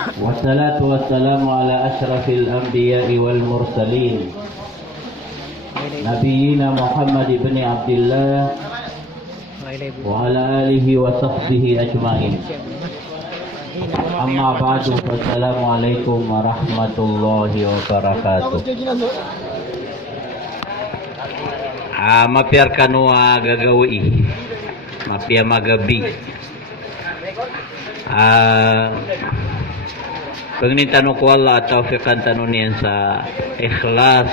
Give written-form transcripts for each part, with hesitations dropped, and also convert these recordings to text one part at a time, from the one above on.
والصلاة والسلام على أشرف الأنبياء والمرسلين نبينا محمد بن عبد الله وعلى آله وصحبه أجمعين. أما بعد فالسلام عليكم ورحمة الله وبركاته. Mapiar kanua gagawi, mapiar magabi. Pengintan ko Allah taufiqan tanunian sa ikhlas.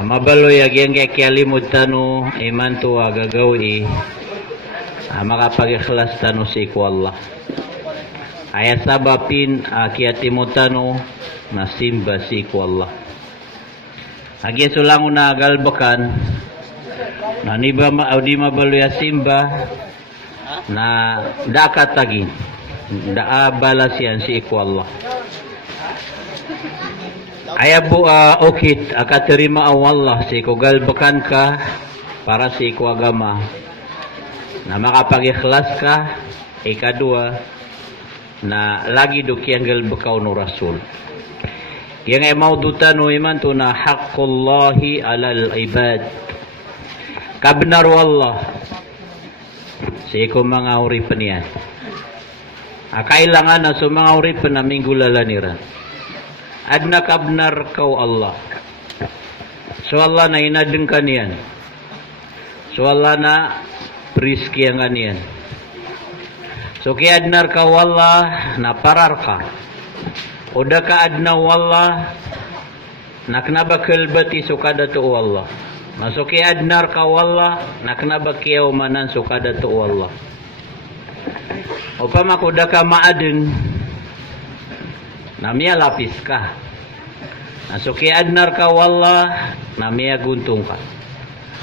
Mabalo yang kialimut tanu iman tu gagawi. Makapag-ikhlas tanu si ko Allah. Aya sabapin kiatimutanu nasimba si ko Allah. Agi sulang na galbakan na di mabalo ya simba na dakat lagi balas yan si iku Allah. Ayabu okit akaterima Allah si iku galbakan ka para si iku agama na makapag-ikhlas ka. Ikadua na lagi dukiang galbakaw no Rasul. Yang mau dutanu iman tu na haqqullahi alal ibad. Kabnar wallah. Siku mga uripan yan. Kailangan na sa mga uripan na minggulalaниran. Adna kabnar kau Allah. So Allah na inadeng kanian. So Allah na priski ang kanian. So kaya adnar kau Allah na parar ka. Udah ka adna wallah nak nabakal bati sukada tu wallah. Masuki adnar ka wallah nak nabakiyaw manan sukada tu wallah. Upama kuda ka maadin namia lapis ka. Masuki adnar ka wallah namia guntung ka.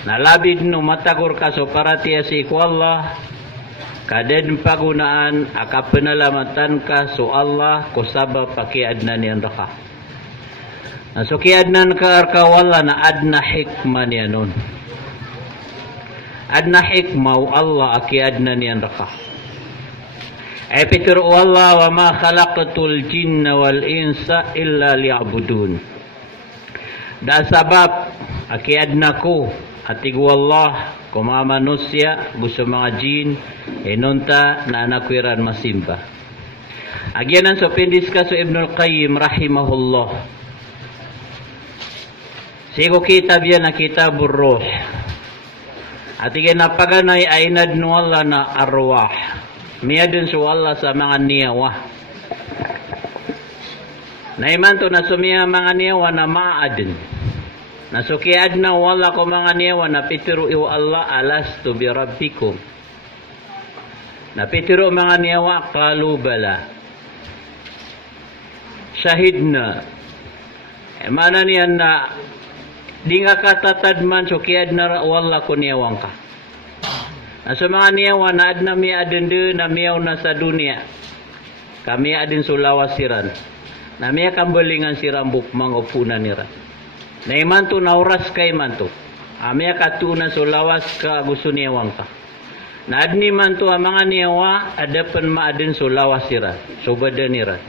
Nalabid no matagur ka so paratiya si wallah. Kaden pagunaan akapenalamatan ka so Allah kusaba paki adnan yan raka. So ki adnan ka arka wala na adna hikman yan nun. Adna hikmaw Allah aki adnan yan raka. Ay pitur Allah wa ma khalaqatul jinna wal insa illa liya'budun. Da sabab aki adna ko atig wallah kuma manusia gusto mga jin inunta na anakwiran masimba. Agyanan so pindis ka so Ibnul Qayyim rahimahullah. Sigo kitab yan na kitabur ruh. At napaganay ay nadnuwala na arwah. Miyadun so Allah sa mga niyawa. Naiman to na sumiya mga niyawa na maadin. Nasukiad na wala ko mga niyawa na pitiro iwa Allah alastu bi rabbikum. Na pitiro mga niyawa qalu bala. Syahidna. Mana niyan na di nga katatadman sukiad na wala ko niyawang ka. Naso mga niyawa na adna mi adende na miyaw na sa dunia. Kami adin sulawasiran. Na miya kambalingan sirambuk mangupunan nira. Na iman to nauras kay man to. Amya katuna so lawas ka gusto niyawang ka. Na adni man to mga niyawa adapan maadin so lawas sira. So badanira.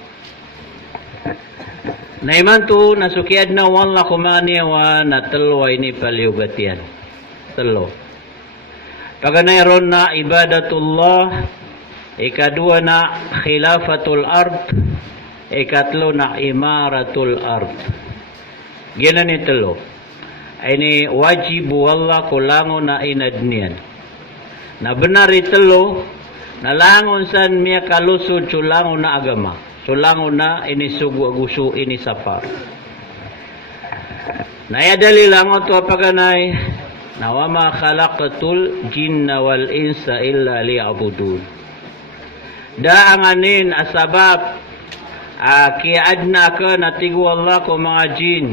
Na iman to nasukiad na wala ko mga niyawa na telo ini paliugatian. Telo. Paganayron na ibadatullah. Ikadua na khilafatul ard. Ikatlo na imaratul ard. Gina ni telo. Ini wajib wallah kulango na inadnian. Na benar itelo na langon san miya kalusod sulango na agama. Sulango na ini sugu agusu ini safar. Nayadali lango to paganay na wama khalaqatul jinna wal insa illa liya'budun. Daanganin asabab kiadna ka natigu Allah ko mga jin.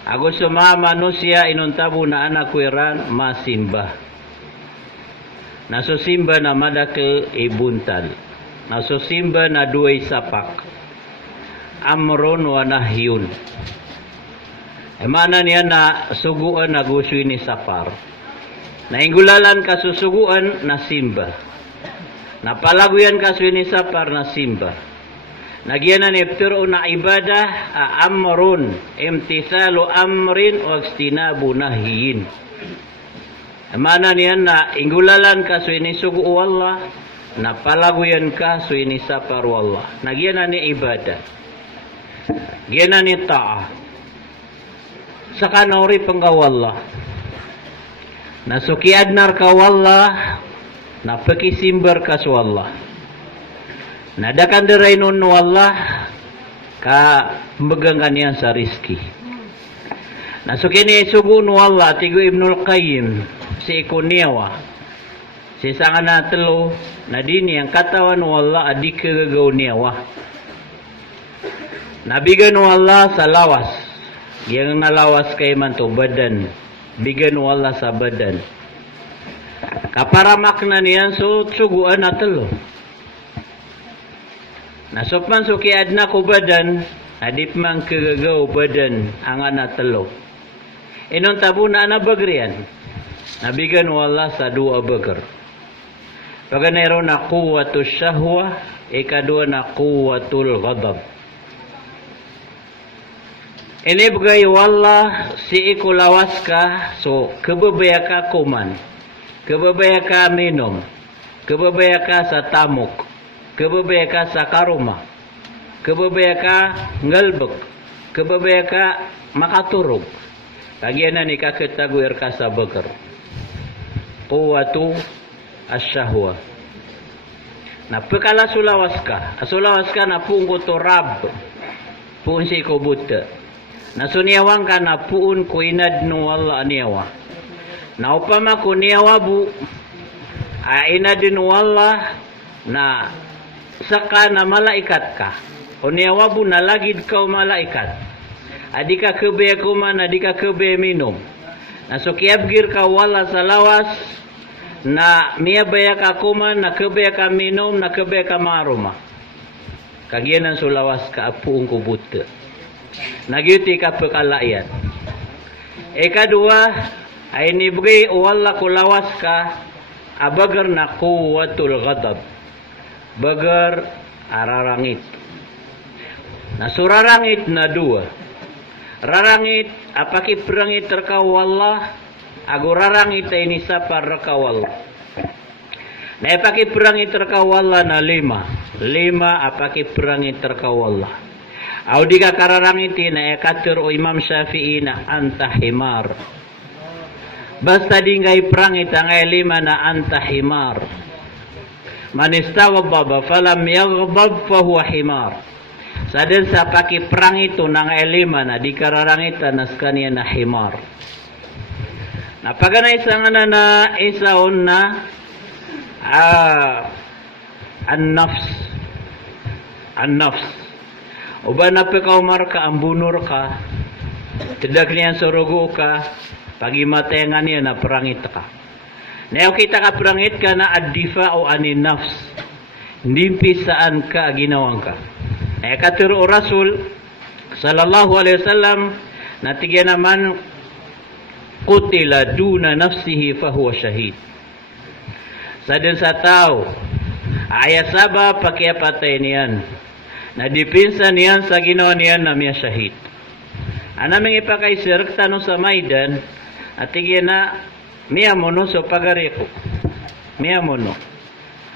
Ako sa mga manusia inuntabo na anak wiran masimba. Nasusimba na madakil ibuntal. Nasusimba na duay sapak. Amron wa nahyun. Mana niya na suguan na gusto ni safar. Nainggulalan ka susuguan na simba. Napalaguyan ka ni safar na simba. Nagyanan iftiro na ibadah amrun imtisalu amrin wa ijtinabu nahyin. Mana niyan na ingulalan ka so inisugu Allah, na palaguyan ka so inisaparu Allah. Nagyanan ni ibadah. Nagyanan ni ta'ah. Saka nauri penggawallah. Nasukiad nar kawallah, na pakisimbar ka so Allah. Nadakan deray nun wallah, ka megangan yan sa rizki. Nasukini sugun wallah, tigo Ibnul Qayyim, si ikuniyawa. Si sanga na telo, na dini ang katawan wallah adik kagagaw niyawa. Nabigan wallah sa lawas. Yang nalawas kay man to badan. Bigan wallah sa badan. Kaparamak na niyan so tsuguan na telo. Nasopman sukiad na ko badan, adip man kagagaw badan ang anak telo. Inon tabu na bagrian. Nabigan wallah sa dua bagar. Paganero na quwwatus syahwa, ikadua na quwwatul ghadab. Ini bagay wallah si ikulawas ka, so kebebaya ka kuman, kebebaya ka minum, kebebaya ka sa tamuk, kebebaya ka sa karuma, kebebaya ka ngalbek, kebebaya ka makaturog. Kagiana ni kaketaguir ka sa bakar. Quwwatu asyahwa. Na pekala sulawas ka na pungko to rab, puun si ko buta. Na suniawang ka na puun ko inad no wala aniawa. Na upama ko niawa bu, inad no wala na saka na malaikat ka. O niawa bu na lagid ka malaikat. Adika kebe kuman, adika kebe minum. Na sukiabgir ka wala sa lawas, na miyabaya ka kuman, na kebe ka minum, na kebe ka maruma. Kagianan sulawas ka apuong kubuta. Nagyuti ka pekalayan. Ikadua, ay nibigay wala kulawas ka, abagar na quwwatul ghadab. Bagar ararangit. Nasurarangit na dua. Rarangit, apaki perangit terkawallah, ago rarangit ay nisapar rakawallah. Na apaki perangit terkawallah na lima. Lima apaki perangit terkawallah. Audi ka kararangiti na ekatur o Imam Syafi'i na anta himar. Basta di ngay perangit ang lima na anta himar. Man istawababa falam yaghdab fahuwa himar. Sadin sa pakiprang ito ng elima na di kararangita nas kanya na himar. Napaganay sa nga na isaon na an-nafs. An-nafs. Uba na pekaumar ka, ambunor ka, tidak niyan surugo ka, pagimatengan niya na perangit ka. Nayaw kita ka perangit ka na ad-difa o anin nafs. Hindi saan ka ginawang ka. Katuro Rasul sallallahu alaihi wasallam natigyan naman qutila duna nafsihi fahuwa syahid. Sadin sa tao ayat saba pakai patay niyan na dipinsa niyan sa ginawa niyan na miya syahid. Anaming ipakay sirk tanong sa Maidan at tigyan na miya mono so pagariko miya mono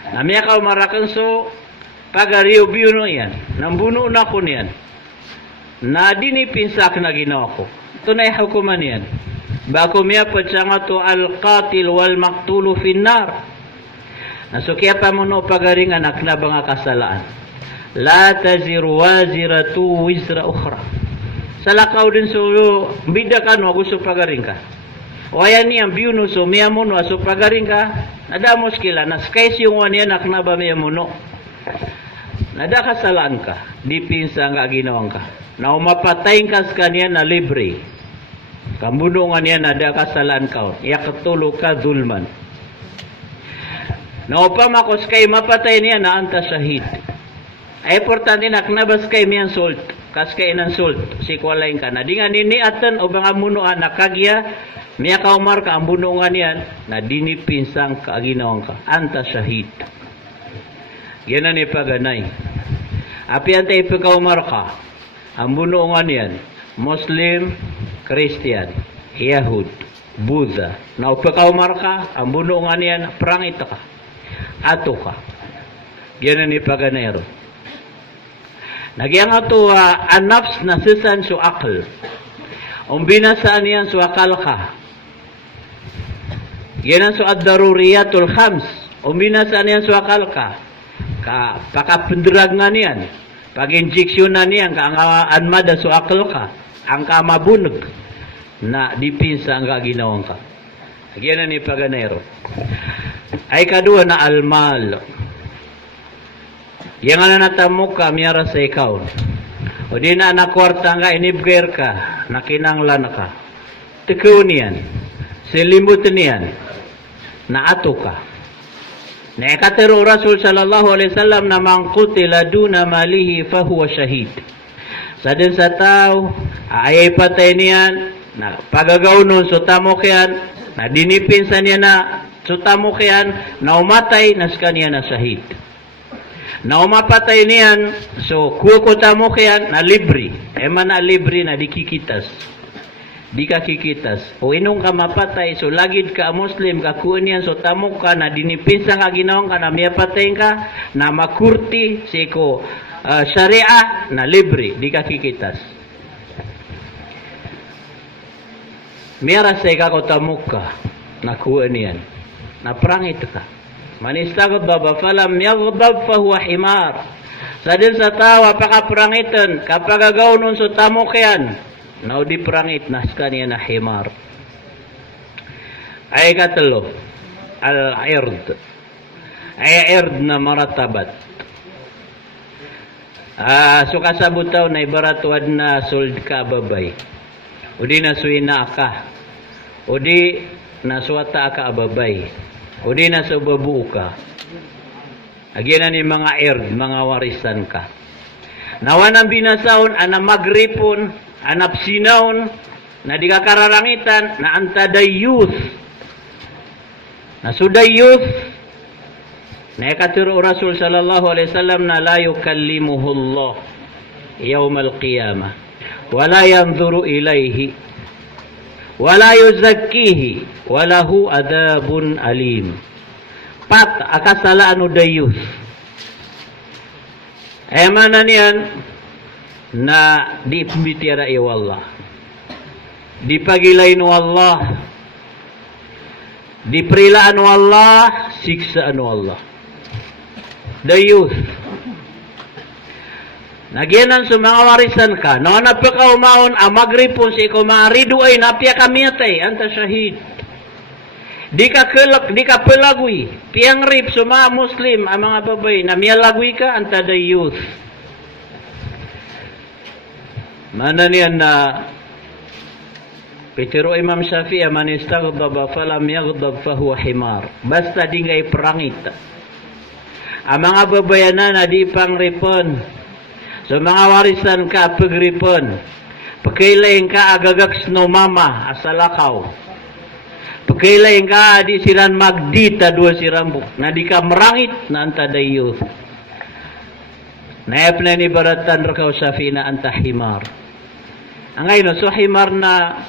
na miya ka umarakan so pagariyo biyo no yan. Nambuno na ko niyan. Na dinipinsak na ginawa ko. Ito na ihukuman yan. Bako miya pa siya nga to al-qatil wal-maktulu finnar. Nasukya pa mo no pagaring anak na ba nga kasalaan. La taziru waziratu wizra ukhra. Salakaw din so bida ka no gusto pagaring ka. O ayan niya biyo no so miya mo no aso pagaring ka. Nadamos kila. Naskais yung wani anak na ba miya mo no. Nada kasalaan ka, dipinsa nga ginawang ka. Na umapatayin ka sa kanya na libre. Kambuno nga niya nada kasalaan ka. Yakatulo ka zulman. Na upamakos kay mapatay niya na anta syahid. Ay importante na knabas kay miyan sult. Kas kay inan sult. Si kwalain ka. Na di nga niniatan o banga munuan na kagya. Miya ka umar ka ang buno nga niyan. Na dinipinsang ka ginawang ka. Anta syahid. Yan ni paganay. Api antay ipikaumar ka. Ang bunuungan yan, Muslim, Christian, Yahud, Buddha. Na ipikaumar ka, ang bunuungan yan, prangit ka. Ato ka. Yan ang ipaganero. Nagyang ato anafs na sisan su akal. Binasaan yan su akal ka. Yan ang su ad-daruriyatul khams. Binasaan yan su akal ka. Pakapendrag nga niyan. Pag-injeksyon na niyan, ang anmada su akal ka. Ang kamabunog na dipinsa ang kaginawang ka. Yan ang ipaganero. Ay kadua na almal. Yang na natamok ka, miyara sa ikaw. O di na nakwarta nga, inibger ka, nakinanglan ka. Tekaw niyan, silimut niyan, na ato ka. Na ikatero Rasul sallallahu alaihi wasallam na mangkutila duna malihi fahuwa shahid. Sa din sa tao, ayay patay niyan, na pagagaw nun, sutamok yan, na dinipinsa niya na, sutamok yan, na umatay, nas kanya na shahid. Na umapatay niyan, so kukuta mo kaya na libre. Eman na libre na di kikitas. Di ka kikitas. O inong ka mapatay, so lagid ka Muslim, kakuan niyan, so tamok ka na dinipinsa ka ginawang ka na miyapatay ka, na makurti, siko syariah na libre, di ka kikitas. Miyara sa ikaw tamok ka, nakuan niyan. Naprangit ka. Man istaghdaba falam yaghdab fahuwa himar. Sa din sa tawa pakaprangitan kapag agaw nun so tamok yan. Now di prangit nas kanya na himar. Ay katalo al-ird. Ay ird na maratabat. So kasabutaw na ibaratwad na sold ka babay. O di nasuina ka. O di naswata ka babay. O di na sa babu ka. Agyan ni mga erd, mga warisan ka. Nawan ang binasaon, ana magripon, anap sinaon, na di ka kararangitan, na antaday youth. Na suday youth, na ikaturo Rasul sallallahu alaihi wasallam na la yukallimuhullah yawmal qiyamah. Wala yanzuru ilayhi. Wala yuzakkihi walahu adabun alim. Pat akasala anu dayus. Mana niyan na di pembitiara iwallah. Di pagilain wallah. Di perilaan wallah, siksaan wallah. Dayus. Nagyanan sa mga warisan ka, no napakaumaon, magripon si ikaw maarido ay napya kamiatay, anta syahid. Di ka pelagwi, piyang rip sa mga Muslim, ang mga babay, na miyalagwi ka, anta da youth. Mana niyan na, Pitiro Imam Shafi'i, man istaghdaba falam yaghdab fahuwa himar. Basta di ngay prangit. Ang mga babayanan na di pangripon, so mga warisan ka pagripon. Pagkailayin ka agagaks no mama asalakaw. Pagkailayin ka di siran magdita dua sirambo. Na di ka merangit na anta dayo. Naep na ni baratan rakaw safi na anta himar. Ang ngayon so himar na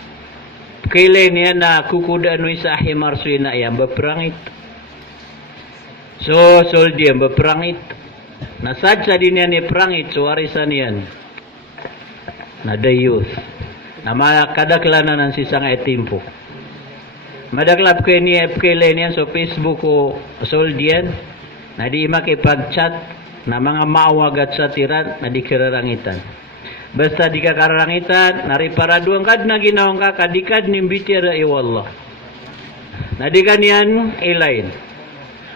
pagkailayin niya na kukuda ano sa himar so ina yan baprangit. So soldi yan baprangit. Nasadsa din yan ni prangit, so warisan yan. Na dayus. Na makadaklanan ng sisang etimpo. Madaklap ko ni FK yan so Facebook ko sold yan. Na di makipag-chat na mga maawagat sa tiran na di kararangitan. Basta di ka kararangitan, nariparaduang kad na ginawang ka, kadikad nimbitira iwallah. Na di ka niyan ilain.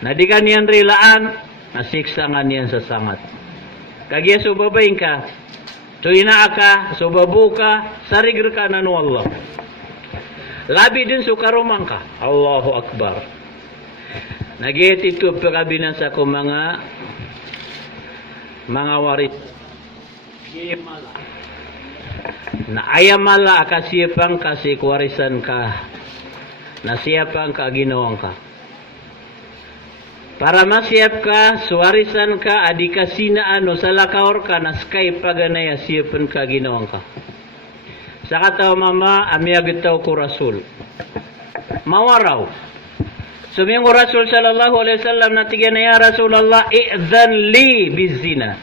Na di ka niyan rilaan, nasiksangan yan sa sangat. Kagya so babayin ka, so inaa ka, so babu ka, sarigir ka na no Allah. Labi din so karumang ka. Allahu Akbar. Nagit ito pagkabinan sa ko mga warit. Na ayamala akasipang kasi kwarisan ka. Na siyapang kaginawang ka. Para masiap ka, suwarisan ka, adika sinaan o salakaor ka, naskay paganaya siyapan ka ginawang ka. Sa kataw mama, amiyagitaw ko Rasul. Mawaraw. Sumiyang ko Rasul sallallahu alaihi wasallam na tigyan na ya Rasulullah, i'zan li bizina.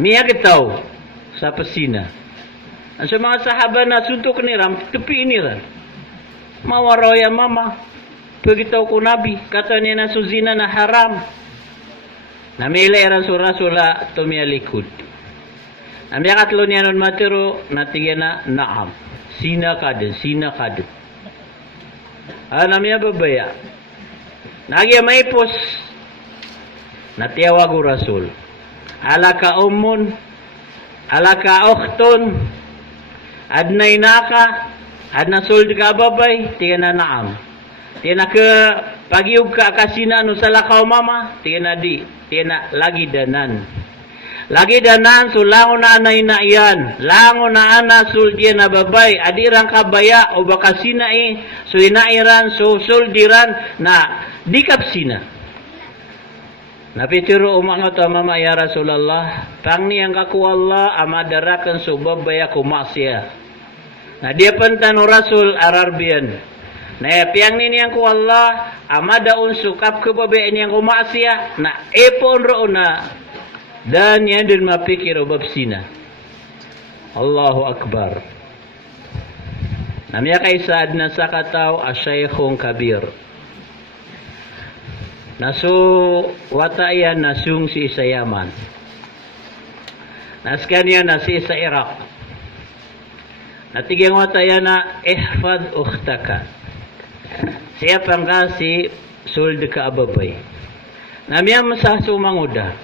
Miyagitaw sa pasina. Ang sa mga sahaba na suntok ni Ram, tepi ini ran. Mawaraw ya mama. Pagitaw ko nabi, kata niya na suzina na haram. Namilay Rasul-Rasula tumiyalikod. Namiyang katlo niya nun matiro, natigyan na naam. Sina kadin. Namiyang babaya. Nagya maipos, natiyawag ko Rasul. Ala ka umon, ala ka okton, adnay naka, adna sold ka babay, tigyan na naam. Tiana ke pagiug ka kasina no sa lakaw mama, tiana lagi danan. Lagi danan so lango na anay na iyan. Lango na ana sul dia na babay, adirang kabaya o bakasina so inairan so suldiran na dikapsina. Napitiro umangat mama ya Rasulullah, pangni ang kaku Allah amadarakan so babay ako maksya. Na dia pentano Rasul Arabian. Na piang nini yang ku Allah amada unsukap kebabean yang ku maksiat na epon roona dan yang din mapikir babsina. Allahu Akbar. Namya kay saad na sakataw asyaykhong kabir. Nasu watayan nasung si isa Yaman. Naskanya na si isa Iraq. Natigyang watayan na ihfad ukhtaka. Siapa ang kasi sold ka ababay. Namiyam sa sumanguda.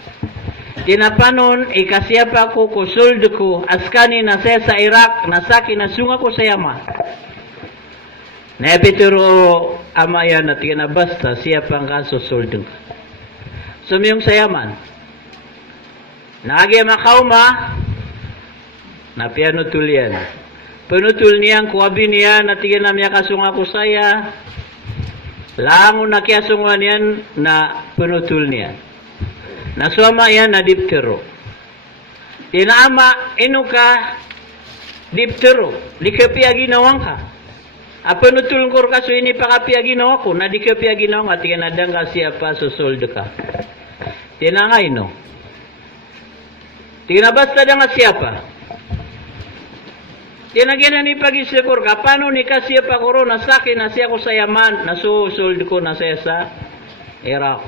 Tinapanon, ikasiapa ko ko sold ko askani na saya sa Iraq, nasaki na sunga ko sa Yaman. Naepituro amaya na tinabasta siapa ang kaso sold ka. Sumiyong sa Yaman. Nagi makauma, napiano tulian. Penutul niyang kuwabi niya na tigyan na miya kasunga ko saya. Lango na kiasungan yan na penutul niya. Nasuama yan na diptero. Tinaama inu ka diptero. Dikapiya ginawang ka. Penutul ko kaso ini pakapiya ginawa ko. Na dikapiya ginawang ka. Tigyan na dang ka siapa susold ka. Tinangay no. Tigyan na basta dang ka siapa. Tinagyan ni pagisikor ka, paano ni kasi pa kuro na sa akin na siya ko sa Yaman, nasusold ko na siya sa Iraq.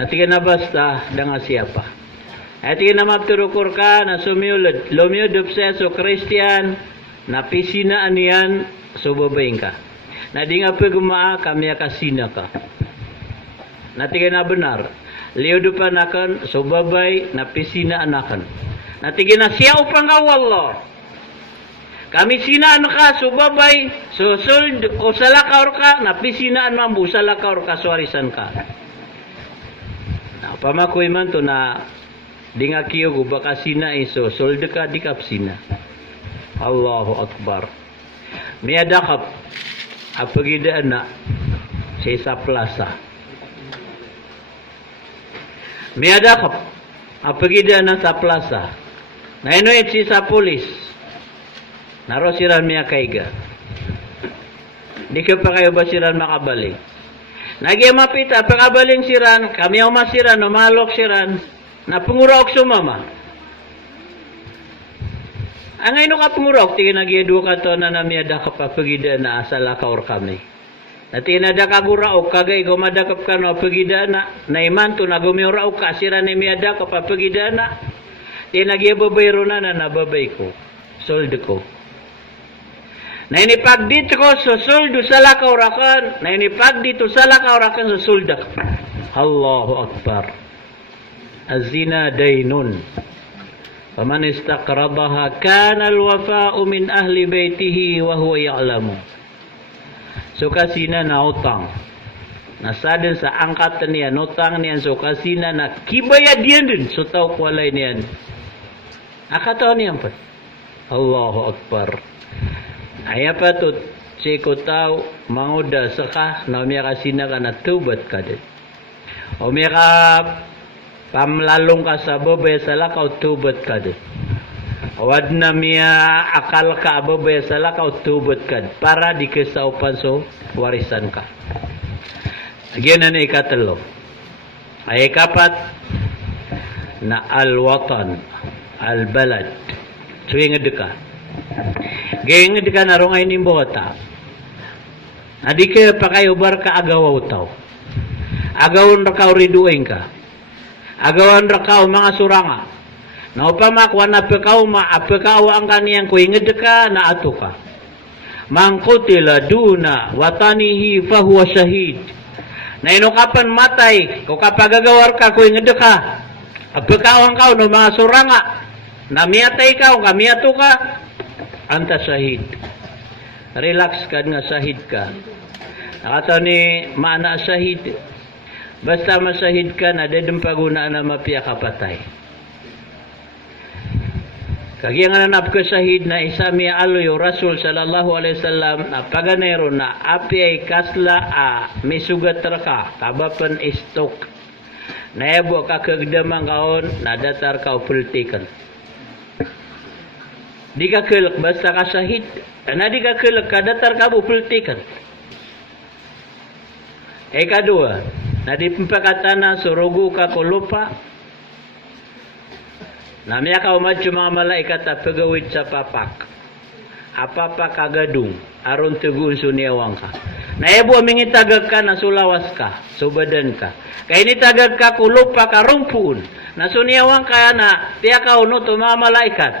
Natigyan na basta, danga siya pa. At tigyan na mapturukor ka, na sumiulad, lumiudup siya so Christian, na pisinaan niyan, so babayin ka. Na di nga pigumaa, kami kasina ka. Natigyan na benar, liudupan akan, so babay, na pisinaan akan. Natigyan na siya upang Allah. Kami sinaan ka, subabay, sold, o salakaor ka, napisinaan mambu, salakaor ka, suwarisan ka. Pamakoy man to na, di nga kiyog, baka sina iso, sold ka, di kapsina. Allahu Akbar. Miyadakap, apagidaan na, sa isa plaza. Miyadakap, apagidaan na sa plaza. Nainoit si sa polis. Naro siran miya kaiga. Di ka pa kayo ba siran makabalik? Nagya mapita, pakabaling siran, kami ang masiran, umalok siran, na panguraok sumama. Ang ngayon ka panguraok, tingin nagyedu ka to na namiyada ka papagida na asala ka or kami. Na tinada ka guraok, kagay gumadakap ka no pagida na, na imanto na gumiraok ka, siran ni miyada ka papagida na, tinagya babayro na nababay ko, sold ko. Na inipagdito ko sa suldo sa lakaurakan. Na inipagdito sa lakaurakan sa suldak. Allahu Akbar. Azina daynun. Faman istaqrabaha kana alwafa'u min ahli baytihi wa huwa ya'lamu. So kasina na utang. Nasadin sa angkatan niya, utang niyan. So kasina na kibayad yan din. So tao kwalay niyan. Akataon niyan pa. Allahu Akbar. Aya patut si ko tao manguda saka na umiya ka sinaka na tubat ka din. Umiya ka pamlalong ka sa babay sa lakaw tubat ka din. Awad na miya akal ka babay sa lakaw tubat ka din. Para di kisaupan so warisan ka. Again na ikatalo. Ay ikapat na al-watan, al-balad. So ingad ka. Gayangad ka na rong ay nimbota. Adi kayo pa kayo bar ka agawaw tao. Agawon ra ka riduing ka. Agawan ra ka mga suranga. Na upamakwa na pekaw apekaw ang kaniyang kuingad ka na ato ka. Mangkutila duna watanihi fahuwa shahid. Na inukapan matay kung kapagagawar ka kuingad ka. Apekaw ang kao no mga suranga. Na miyatay ka o kamiyato ka. Anta shahid. Relax ka nga shahid ka. Nakataw ni maana shahid. Basta masahid ka na, dedem paguna na mapiya kapatay. Kaya nga nanap ko sahid na isa miya aloy Rasul sallallahu alaihi wasallam na paganero na api ay kasla misugat ka, kabapan istok. Nayabo ka kagdamang kaon, na datar ka upultikan. Di ka kilak, basta ka sahid. Na di ka kilak, kadatar ka upultikan. Kadua, na di pempakatana surugu ka kulupa. Namanya ka umadyo mga malaikat at pagawid sa papak. Apapa kagadung, aron tugun suniawang ka. Naibu amingi tagag ka na sulawas ka, subadan ka. Kaya ini tagag ka kulupa ka rumpun. Na suniawang ka na, tiya ka uno to mga malaikat.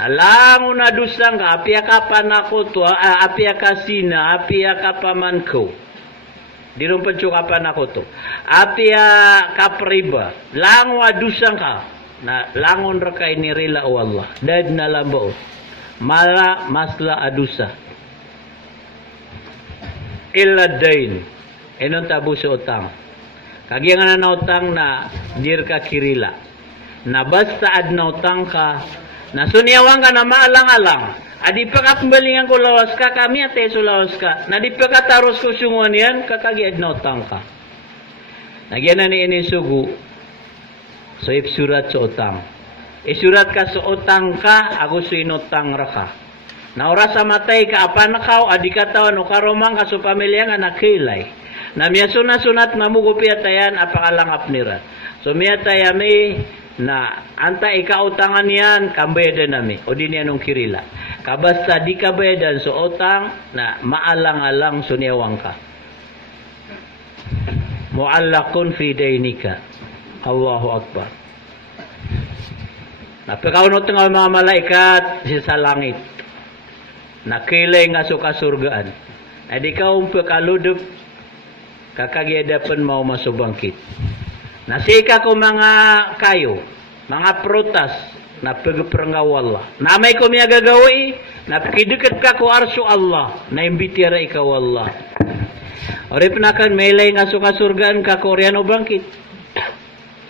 Nalango na dusang ka, apia ka panako to, apia ka sina, apia ka pamanko. Di rin pancukapan ako to. Apia kapriba. Lango adusang ka. Na langon ra kay ni rila o Allah. Dad na lambo. Mala masla adusa. Illa dain. Enon tabu sa utang. Kagi nga na utang na dir ka kirila. Na basta ad na utang ka. Na sunyawang ka na maalang-alang. Adi pa kapalingan ko lawas ka, kami at eso lawas ka. Na di pa kataros ko sunguan yan, kakagiad na utang ka. Nagyan na ni inisugu. So ipsurat sa utang. Isurat ka sa utang ka, ako sa inutang ra ka. Na oras sa matay ka, apanakaw, adi katawan o karomang ka sa pamilya nga nakilay. Na miya sunat mamugupiyatayan, apakalangap nira. So miya tayami, na anta ikautangan yan, kambayadan nami. O din yan nung kirila. Kabasta di kabayadan so utang na maalang-alang sunyawang ka. Mu'allakun fi daynika. Allahu Akbar. Napikauno nga mga malaikat sa langit. Nakilay nga so kasurgaan. Ay di ka umpakaludup kakagyadapan mau masubangkit. Nasika ko mga kayo, mga prutas, na pagprangaw Allah. Na may ko miya gagawi, na pakidukat ka ko arso Allah, na imbitira ikaw Allah. Ori panakan mailay nga suka surgaan ka ko riano bangkit.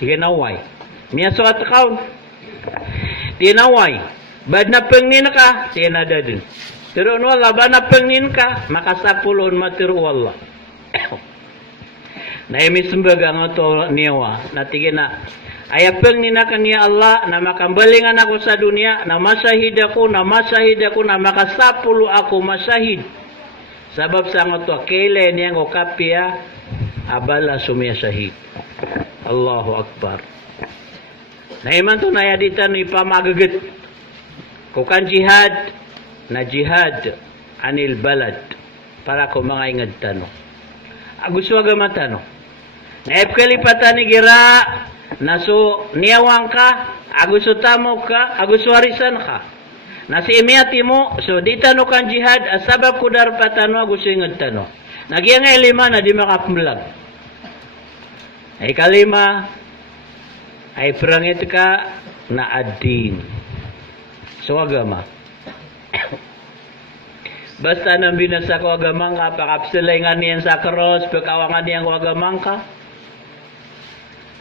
Ikinaway. Miya so at account. Tinaway. Bad na pengnin ka, tinadadin. Pero wala, ba na pengnin ka, makasapulon matiru Allah. Na imisumbaga nga to niwa, natigin na, ayapeng ninakan niya Allah, na makambalingan ako sa dunia, na masahid ako, na makasapulo ako masahid. Sabab sa nga to, kailan niyang okapya, abala sumya sahid. Allahu Akbar. Na iman to, nayaditan no ipamagagat. Kukan jihad, na jihad, anil balad, para ko mga ingad tanong. Aguswaga matano. Naep kalipatan ni gira naso niyawang ka, aguso tamo ka, aguso warisan ka. Nasi imiyati mo, so di tano kan jihad, asabab kudar patano aguso ingad tano. Nagyang ay lima na di makapmulag. Ay kalima, ay perangit ka na adin. So agama. Basta nang binasa ko agamang ka, pakapsilingan niyan sa cross, pagkawangan niyan ko agamang ka.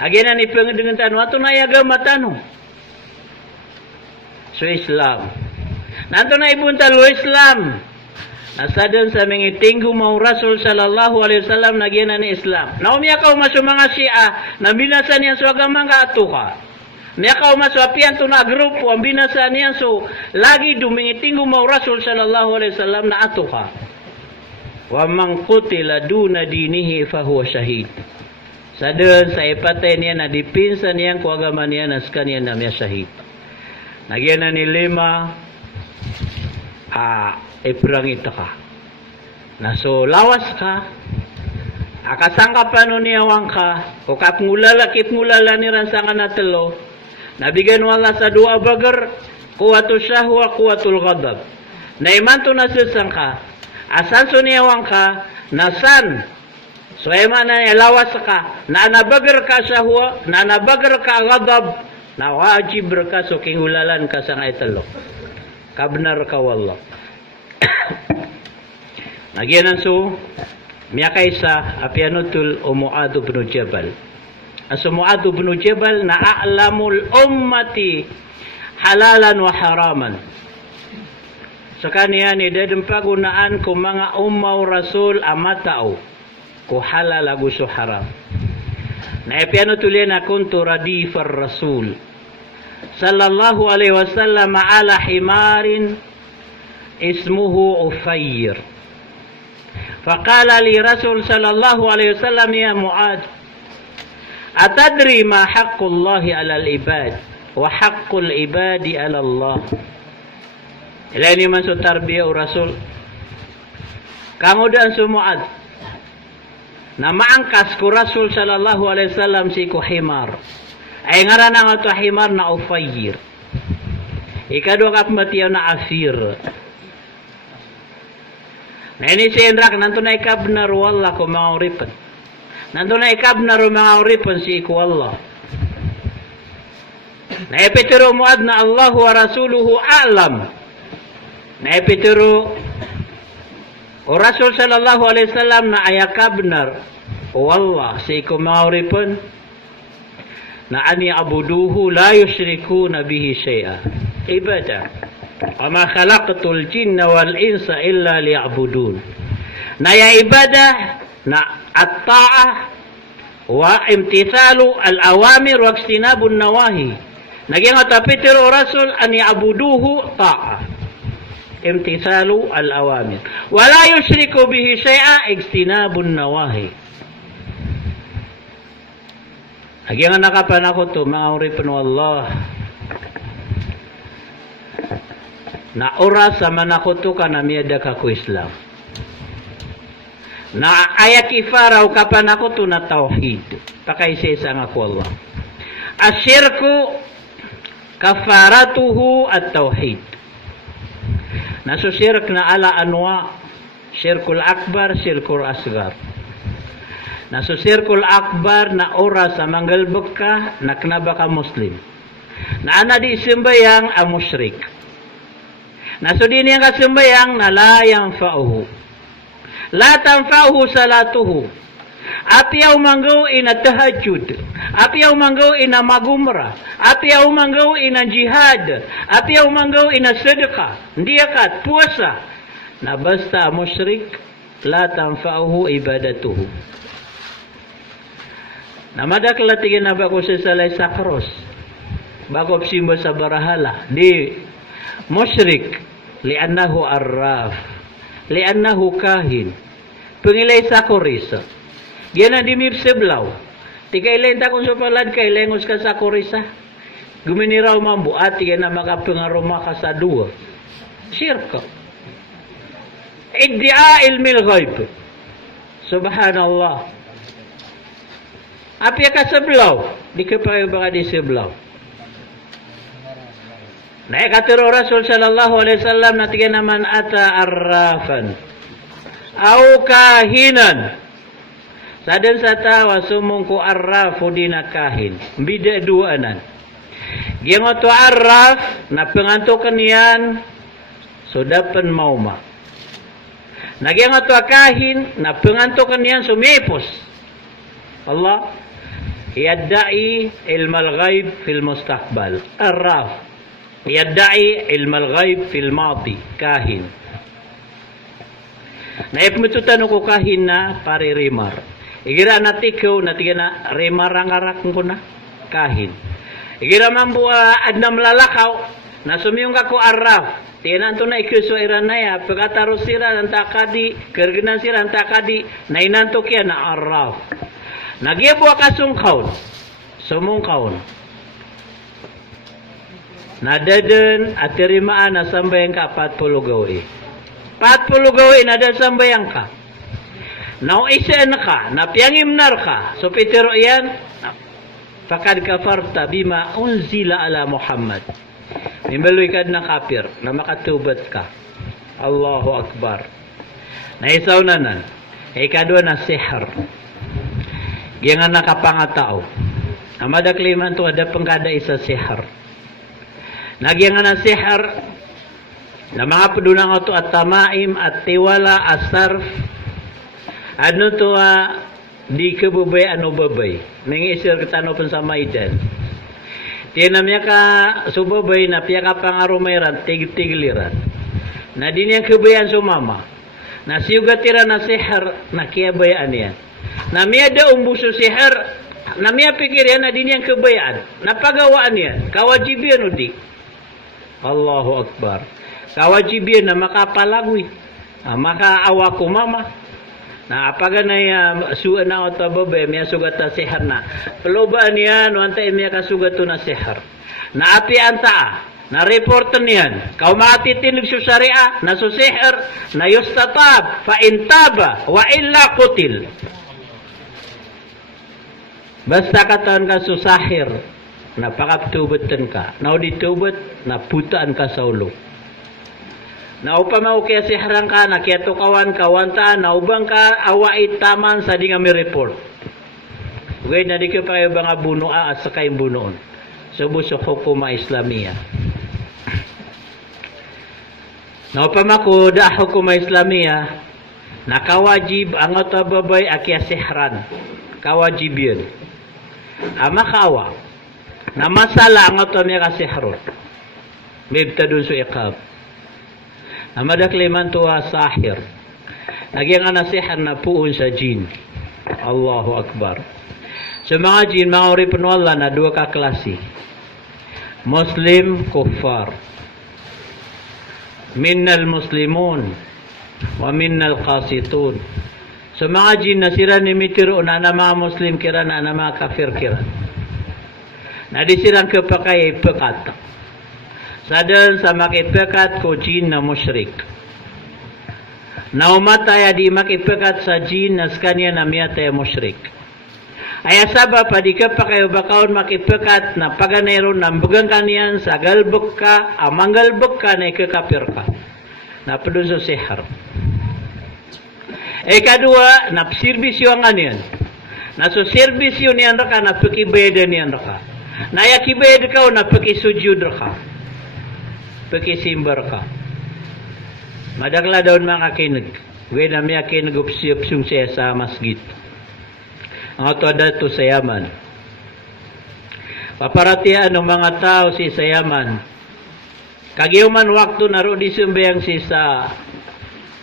Aginan ipang dengan tanong, ato na agama tanong. So Islam. Nanto na ibunta lo Islam. Nasadon sa mingiting humaw Rasul sallallahu alaihi wasallam nagyan ni Islam. Naumiyakaw masu mga Shia na binasa niya so agama nga ato ka. Niyakaw masu apian to na grupo ang binasa niya so lagi dumingiting humaw Rasul sallallahu alaihi wasallam na ato ka. Wa man qutila duna dinihi fahuwa shahid. Sadon sa ipatay niya na dipinsa niyang kuagama niya naskan niya na miya shahid. Nagyan ni lima iprang ito ka. Naso lawas ka. Akasangka pa nun niyawang ka. O kapngulala ni ransanga na telo. Nabigyan wala sa dua bagar. Kuwatul syahwa, kuwatul ghadab. Naiman to nasisang ka. Asan so niyawang ka. Nasan. So ema na lawas ka. Na nabagar ka syahwa. Na nabagar ka ghadab. Na wajib ka so kingulalan ka sa nga italo. Kabnar ka wallah. Nagyanan so miyakay sa apianutul o Mu'adh ibn Jabal. Aso Mu'adh ibn Jabal na a'lamul ummati halalan wa haraman. So kaniya ni dadang pagunaan ko mga ummaw rasul amatao ko halal aguso haram. Na apianutul na kuntu radifar rasul sallallahu alaihi wasallam ala himarin ismuhu Ufayr. فقال لي رسول صلى الله عليه وسلم يا معاذ أتدري ما حق الله على العباد وحق العباد على الله. Ini masuk tarbiyah Rasul. Kamu dan su Mu'adh. Nama angkas ku Rasul sallallahu alaihi wasallam si ku himar. Ay ngaran ang ito himar na Ufayr. Ikadua kapmatiyaw na Afir. Na ini si Indrak, nanto na ikabnar wallah ko mga uripan. Nanto na ikabnar mga uripan si iku wallah. Na epitero Mu'adh na Allah wa Rasuluhu a'lam. Na epitero o Rasul sallallahu alaihi wasallam na ayakabnar wallah si iku mga uripan na ani abuduhu la yushrikuna bihi syai'a. Ibadah. وَمَا خَلَقْتُ الْجِنَّ وَالْإِنسَ إِلَّا لِيَعْبُدُونَ. Na ya ibadah na at-ta'ah wa imtithalu al-awamir wa ijtinabu an-nawahi. Naging atapitero Rasul an ya'buduhu ta'ah. Imtithalu al-awamir. Wa la yushriku bihi syai'a ijtinabu an-nawahi. Naging nakapan ako to mga uripan wallah. Na oras sa manakoto ka na miyada ka ku Islam. Na ayat ifaraw ka pa nakoto na tauhid. Pakaisisa nga ku Allah. Asyirku kafaratuhu at tauhid. Nasusyirk na ala anwa. Syirkul akbar, syirkul asgar. Nasusyirkul akbar na oras sa manggalbog ka na knaba ka muslim. Na ana di simbayang ang musyrik. Nasudin yang kasembayang na la yanfa'uhu. La tanfa'uhu salatuhu. Apiyaw manggaw ina tahajud. Apiyaw manggaw ina magumra. Apiyaw manggaw ina jihad. Apiyaw manggaw ina sedekah. Ndiakat puasa. Na basta musyrik la tanfa'uhu ibadatuhu. Namadak latigin na bako sa salay sakros. Bako simba sa barahala. Di musyrik. Li'annahu arraf. Li'annahu kahin. Pengilay sa korisa. Yan ang dimip seblaw. Tikailayin ta kung supalad kailengos ka sa korisa. Guminiraw mambu ati yan na makapengaruma ka sa dua. Syirka. Iddia ilmil ghaib. Subhanallah. Api ka seblaw. Di ka pa baka di seblaw. Naikatiro Rasul sallallahu alaihi wasallam na tiga naman ata arrafan au kahinan. Saden sa tawa sumong ko arrafu dina kahin. Bida duanan. Giyango to arraf na pengantukan yan so dapan mauma. Nagyango to kahin na pengantukan yan sumipos. Allah yadda'i ilmal ghaib fil mustaqbal. Arraf يدعي علم الغيب في الماضي كاهن Na ipmututan ko kahin na pare rimar. Igira na tikaw na tiga na rimar ang arak ko na kahin. Igira man buwa ad na malalakaw na sumiyong kako araf. Tiyanan to na ikuswa iran na ya. Pagkataro sira ng takadi, kergenan sira ng takadi, na inantok yan na araf. Nagyabuwa ka sumungkaon. Nadadan at tirimaan na sambayang ka 40 gawi. 40 gawi na dan sambayang ka. Nauisaan ka, napiyangimnar ka. So pitero yan, fakad kafarta bima unzila ala Muhammad. Mimbaloy ka na kafir, na makatubat ka. Allahu Akbar. Naisaw na nan. Ikadwa na sihar. Yang nga nakapangatao. Amadakliman to ada pengkada isa sihar. Nagyang nga na sihar. Na mga pedunang ito at tamaim at tiwala asarf. Ano to di kebubay ano babay. Nangisir ketano pun sama idan. Tinamnya ka subabay na piya ka pangarumayran tig-tigliran. Na din yang kebayan sumama. Na siyugatiran na sihar na kiyabayaan yan. Na miya da umbuso sihar na miya pikir yan na din yang kebayaan. Na pagawaan yan. Kawajibian udi. Allahu Akbar. Kawajibian na makapalagwi. Makaawa ko mama. Na apaga na suan na oto babe miya sugat na sihar na. Pelobaan yan, wanta miya kasugat na sihar. Na api anta, na reportan yan. Kau matitinig sa syariah, na su sihar, na yustatab, fa intaba, wa illa kutil. Basta kataan ka su sahir, na pakaptubatan ka. Na uditubat, na putaan ka sa ulo. Na upama kaya siharang ka, na kaya kawan kawantaan, na ubang ka await taman sa di nga may report. Gawin na di ka pa kayo mga bunoa at saka yung bunoon. Subo sa hukuma Islamiyah. Na upama ko da hukuma Islamiyah, na kawajib ang otababay akya sihran. Kawajib yun. Ama kawa. Na masala ang otamya ka sihrot. Mibta dun sa iqab. Amadakliman tuwa sahir. Nagyang anasihan na puun sa jin. Allahu Akbar. Sa mga jin, mga uripin wala na dua ka klase. Muslim, kuffar. Minnal muslimun. Wa minnal qasitun. Sa mga jin na sira ni mitiro na mga muslim kira na mga kafir kira. Na di sirang kapakay pekat. Sadal sa makipekat ko jin na musyrik. Na umataya di makipekat sa jin na skanya na miyataya musyrik. Aya saba pa di ka pa kayo bakaon makipekat na paganero na bugang kaniyan sa galbuk ka, amanggalbuk ka na ikakapir ka. Na pedun sa sihar. Kadua, na sirbisyo ang aniyan. Na so sirbisyo niyan ka na pakibeda niyan ka. Na yakibeda ka na pakisujud ka. Pakisimbar ka. Madagla daw mga kinig. Gawin na miya kinagupsiyupsyung siya sa masjid. Ang ato dato sa Yaman. Paparatian ng mga tao si sa Yaman. Kagiuman waktu naro di sumbayang si sa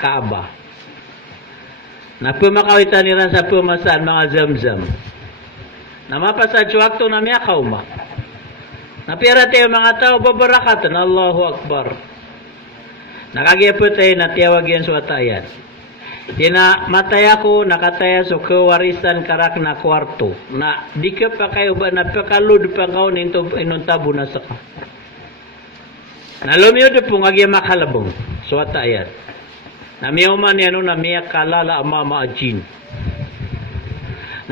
Kaaba. Na pumakawitan niran sa pumasaan mga zamzam. Na mapasad waktu na miya kauma. Napira tayo mga tao, babarakatan, Allahu Akbar. Nakagiapot tayo na tiyawag yan sa watayan. Mataya ko, nakataya sa kawarisan karak na kwarto. Na di ka pa kayo ba, napakalud pa kayo inuntabo na sa ka. Nalumiyod po nga giya makalabong sa watayan. Namiyaman yan na miya kalala ang mama ajin.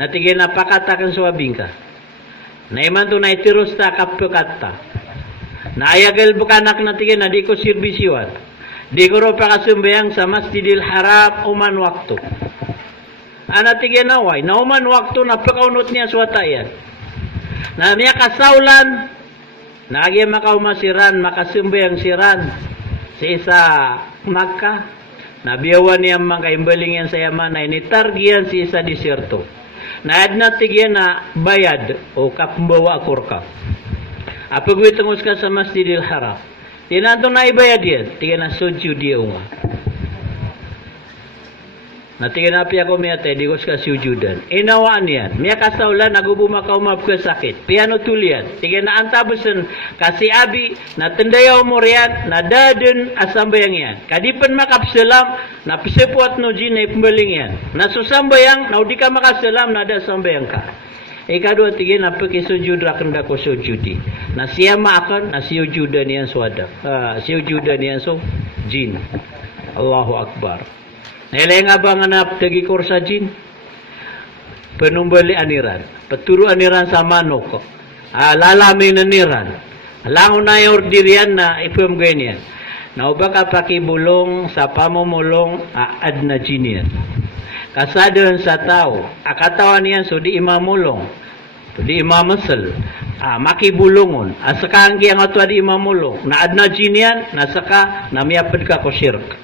Natigay napakatakan sa wabing ka. Naiman to na itiros ta kapukata. Na ayagal bukanak na tigin na di ko sirbisyuan. Di ko ro pakasumbayang sa Masjidil Haram uman waktu. Ana tigin naway. Na uman waktu na pakaunot niya swatayan. Na niya kasaulan. Nagaya makaumasiran, makasumbayang siran. Sa isa Makkah. Nabiyawan niya mga kaimbaling yan sa Yaman na initargiyan si isa diserto. Naad na tigyan na bayad o kapumbawa kurka. Apagwitangos ka sa Masjidil Haram. Tinanto na ibayad yan. Tigyan na sudyo diyo nga. Natingin api ako miyate, di ko sa sujudan. Inawaan yan. Miya kasaulan, nagubuma ka umap ka sakit. Piano tulian. Tingin na antabusan, kasi abi, na tendayaw mo riyan, na dadun asambayang yan. Kadipan makapsalam, na pisipuat no jinay pembaling yan. Na susambayang, na di ka makasalam, na ada sambayang ka. Ikadua tingin na pakisujud rakanda ko sujudi. Na siya maakan, na sujudan yan suada. Sujudan yan so, jin. Allahu Akbar. Nilai nga ba nga dagi kursa jin? Penumbali aniran. Peturu aniran sa manok. Lalami naniran. Langon na yung ordirian na ipum ganyan. Na uba ka pakibulong sa pamumulong ad na jin yan. Kasadun sa tao. Akatawan yan so di imamulong. Di imamasal. Makibulungon. Asaka ang giyang atwa di imamulong. Na ad na jin yan. Nasaka namiyapad ka ko shirk.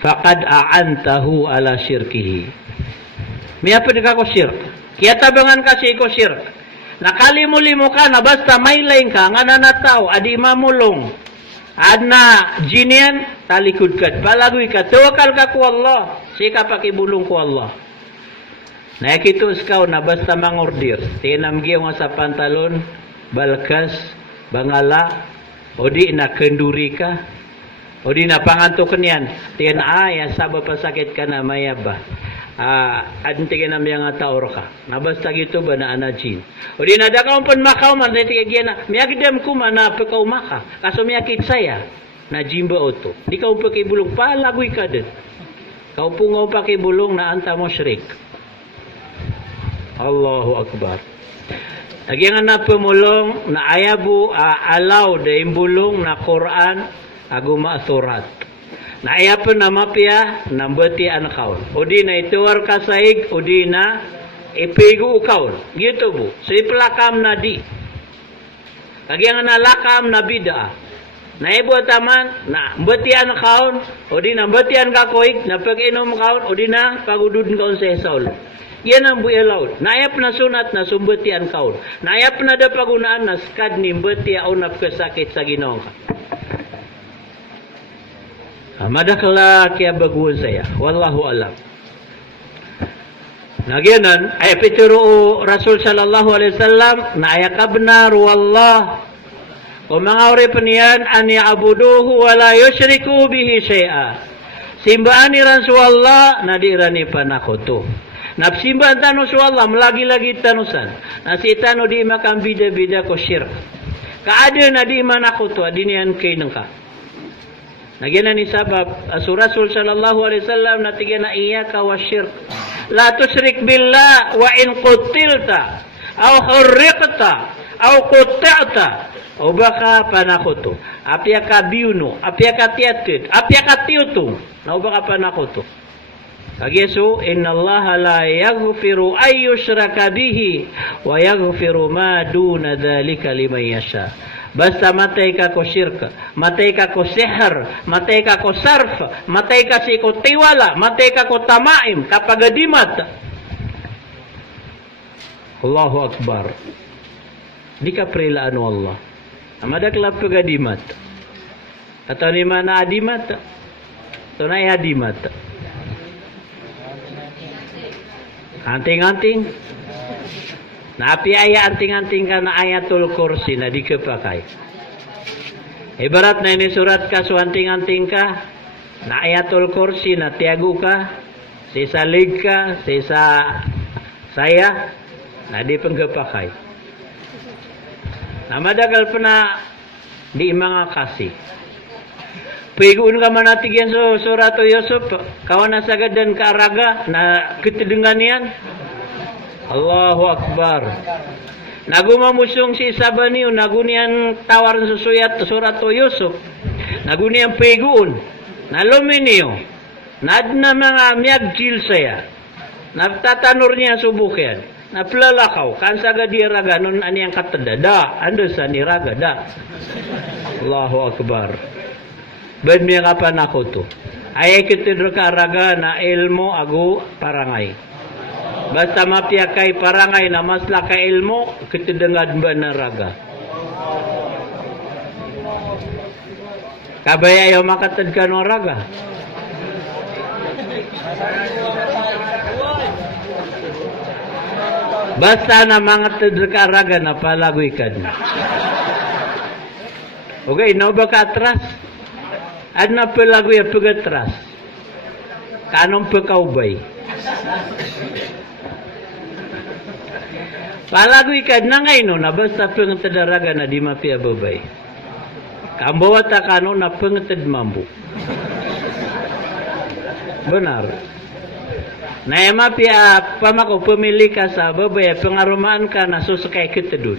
Faqad a'antahu ala syirkihi. Miyapin ka ko syirk. Kaya tabangan kasi ko syirk. Nakalimu-limu ka na basta may lain ka nga nanataw adi mamulong. Ad na jinian talikod ka. Palagoy ka. Tawakal ka ko Allah. Sika pakibulong ko Allah. Nakitos ka na basta mangordir. Tinamgi nga sa pantalon, balkas, bangala, o di na kenduri ka. O di na pangantukan yan. Tiyan ya sabab pasakit ka na maya ba? Adintigin na miya nga taor ka. Nabasta gitu ba na anajin? O di na dakaw pun makaw man. Tiyan na miyagdem ko man na pekaw maka. Kaso miyakit saya. Na jimba oto. Di ka pakibulong. Palagoy ka din. Kau pungaw pakibulong na anta mo shrik. Allahu Akbar. Lagi nga na pumulong na ayabu alaw da imbulong na Quran aguma surat. Na ayapon na mapya nambati an kaun. O di na ituwar kasaig, o di na ipigu kaun. Gitu bu. So ipelakam na di. Lagi nga na lakam na bida. Na ibu taman, na mbati an kaun, o di na mbati an kakoig, na pag-inom kaun, o di na pagududin kaun sa esaul. Yan ang buya laut. Naayap na sunat na sumbati an kaun. Naayap na da pagunaan na skad ni mbati aunap kasakit sa ginong ka. Madakla kaya baguan saya. Wallahu alam. Nagyanan, ay pituro Rasul sallallahu alaihi wasallam na ayakabna ruwallah. Kung mga uri pa niyan, an ya'buduhu wa la yushriku bihi syai'a. Simbaan ni Rasulullah na dirani panakoto. Napsimbaan tanu suwallah, melagi-lagi tanusan. Nasi tanu di makan bida-bida ko syirk. Kaada na di manakoto, adinian kay nangka. Nagyan ni sabab Rasul sallallahu alaihi wasallam natigyan na iyaka wa syirk. La tusyrik billah wa in qutilta aw hurriqta aw qut'ta o baka panakoto. Apya ka biuno, apya ka tiatit, apya ka tiutu. Na baka panakoto. Kageso innallaha la yaghfiru ay yushraka bihi wa yaghfiru ma duna dzalika liman yasha. Basta matay ka ko syirka, matay ka ko sihar, matay ka ko sarf, matay ka si ko tiwala, matay ka ko tamaim, kapagadimat. Allahu Akbar. Di ka prilaan Allah. Amadakla pagadimat. Atau ni mana adimat? Atau na adimat? Anting-anting. Na api aya anting-anting ka na ayatul kursi na di kepakai. Ibarat na ini surat ka so anting-anting ka na ayatul kursi na tiago ka, sisa lig ka, sisa saya na di pengkepakai. Na madagal pa na di mga kasih. Piguun ka man natigyan so surat Yusuf, kawan na sagad dan kaaraga na ketidengan yan. Allahu Akbar. Nagumamusong si Sabaniw, nagunian tawaran susuyat surat Yusuf. Nagunian piguun. Naluminiyo. Nadna mga miyagjil saya. Nagtatanor niya subukyan. Naplalakaw. Kansaga di raga nun aniyang katada. Da. Ando sa ni raga. Da. Allahu Akbar. Bad miya kapan ako to. Ayay kitidro ka raga na ilmo agu parangay. Basta mapiakay parangay na masla ka ilmo, kitidangad ba na raga. Kabaya yung makatad ka ng raga. Basta na mga tadrakaraga na palagoy ka na. Okay, no ba ka atras? At na palagoy ang pagatras. Kanong pagkaubay. Palagoy ka na ngayon na basta pang tadaraga na di mapiababay. Kambawa ta kano na pangtad mambu. Benar. Na mapia pamako pemilih ka sa babay pengarumaan ka na susukay kitedun.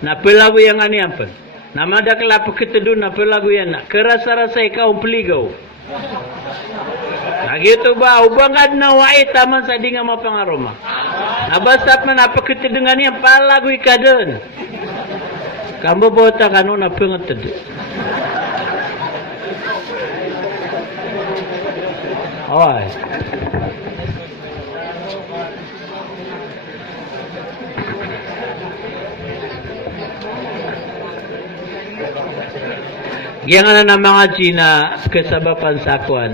Na pelagu yang ani ampan. Na madakla kitedun na pelagu yan na kerasa-rasa ikaw peligaw. Na gitu ba ubangad na wai taman sa di nga mapangaruma. Na basta man apa kitedungan yan palagu ikadun. Kambo bota kanu na pengeted. Oi. Yang na mga China kasabapan sakwan.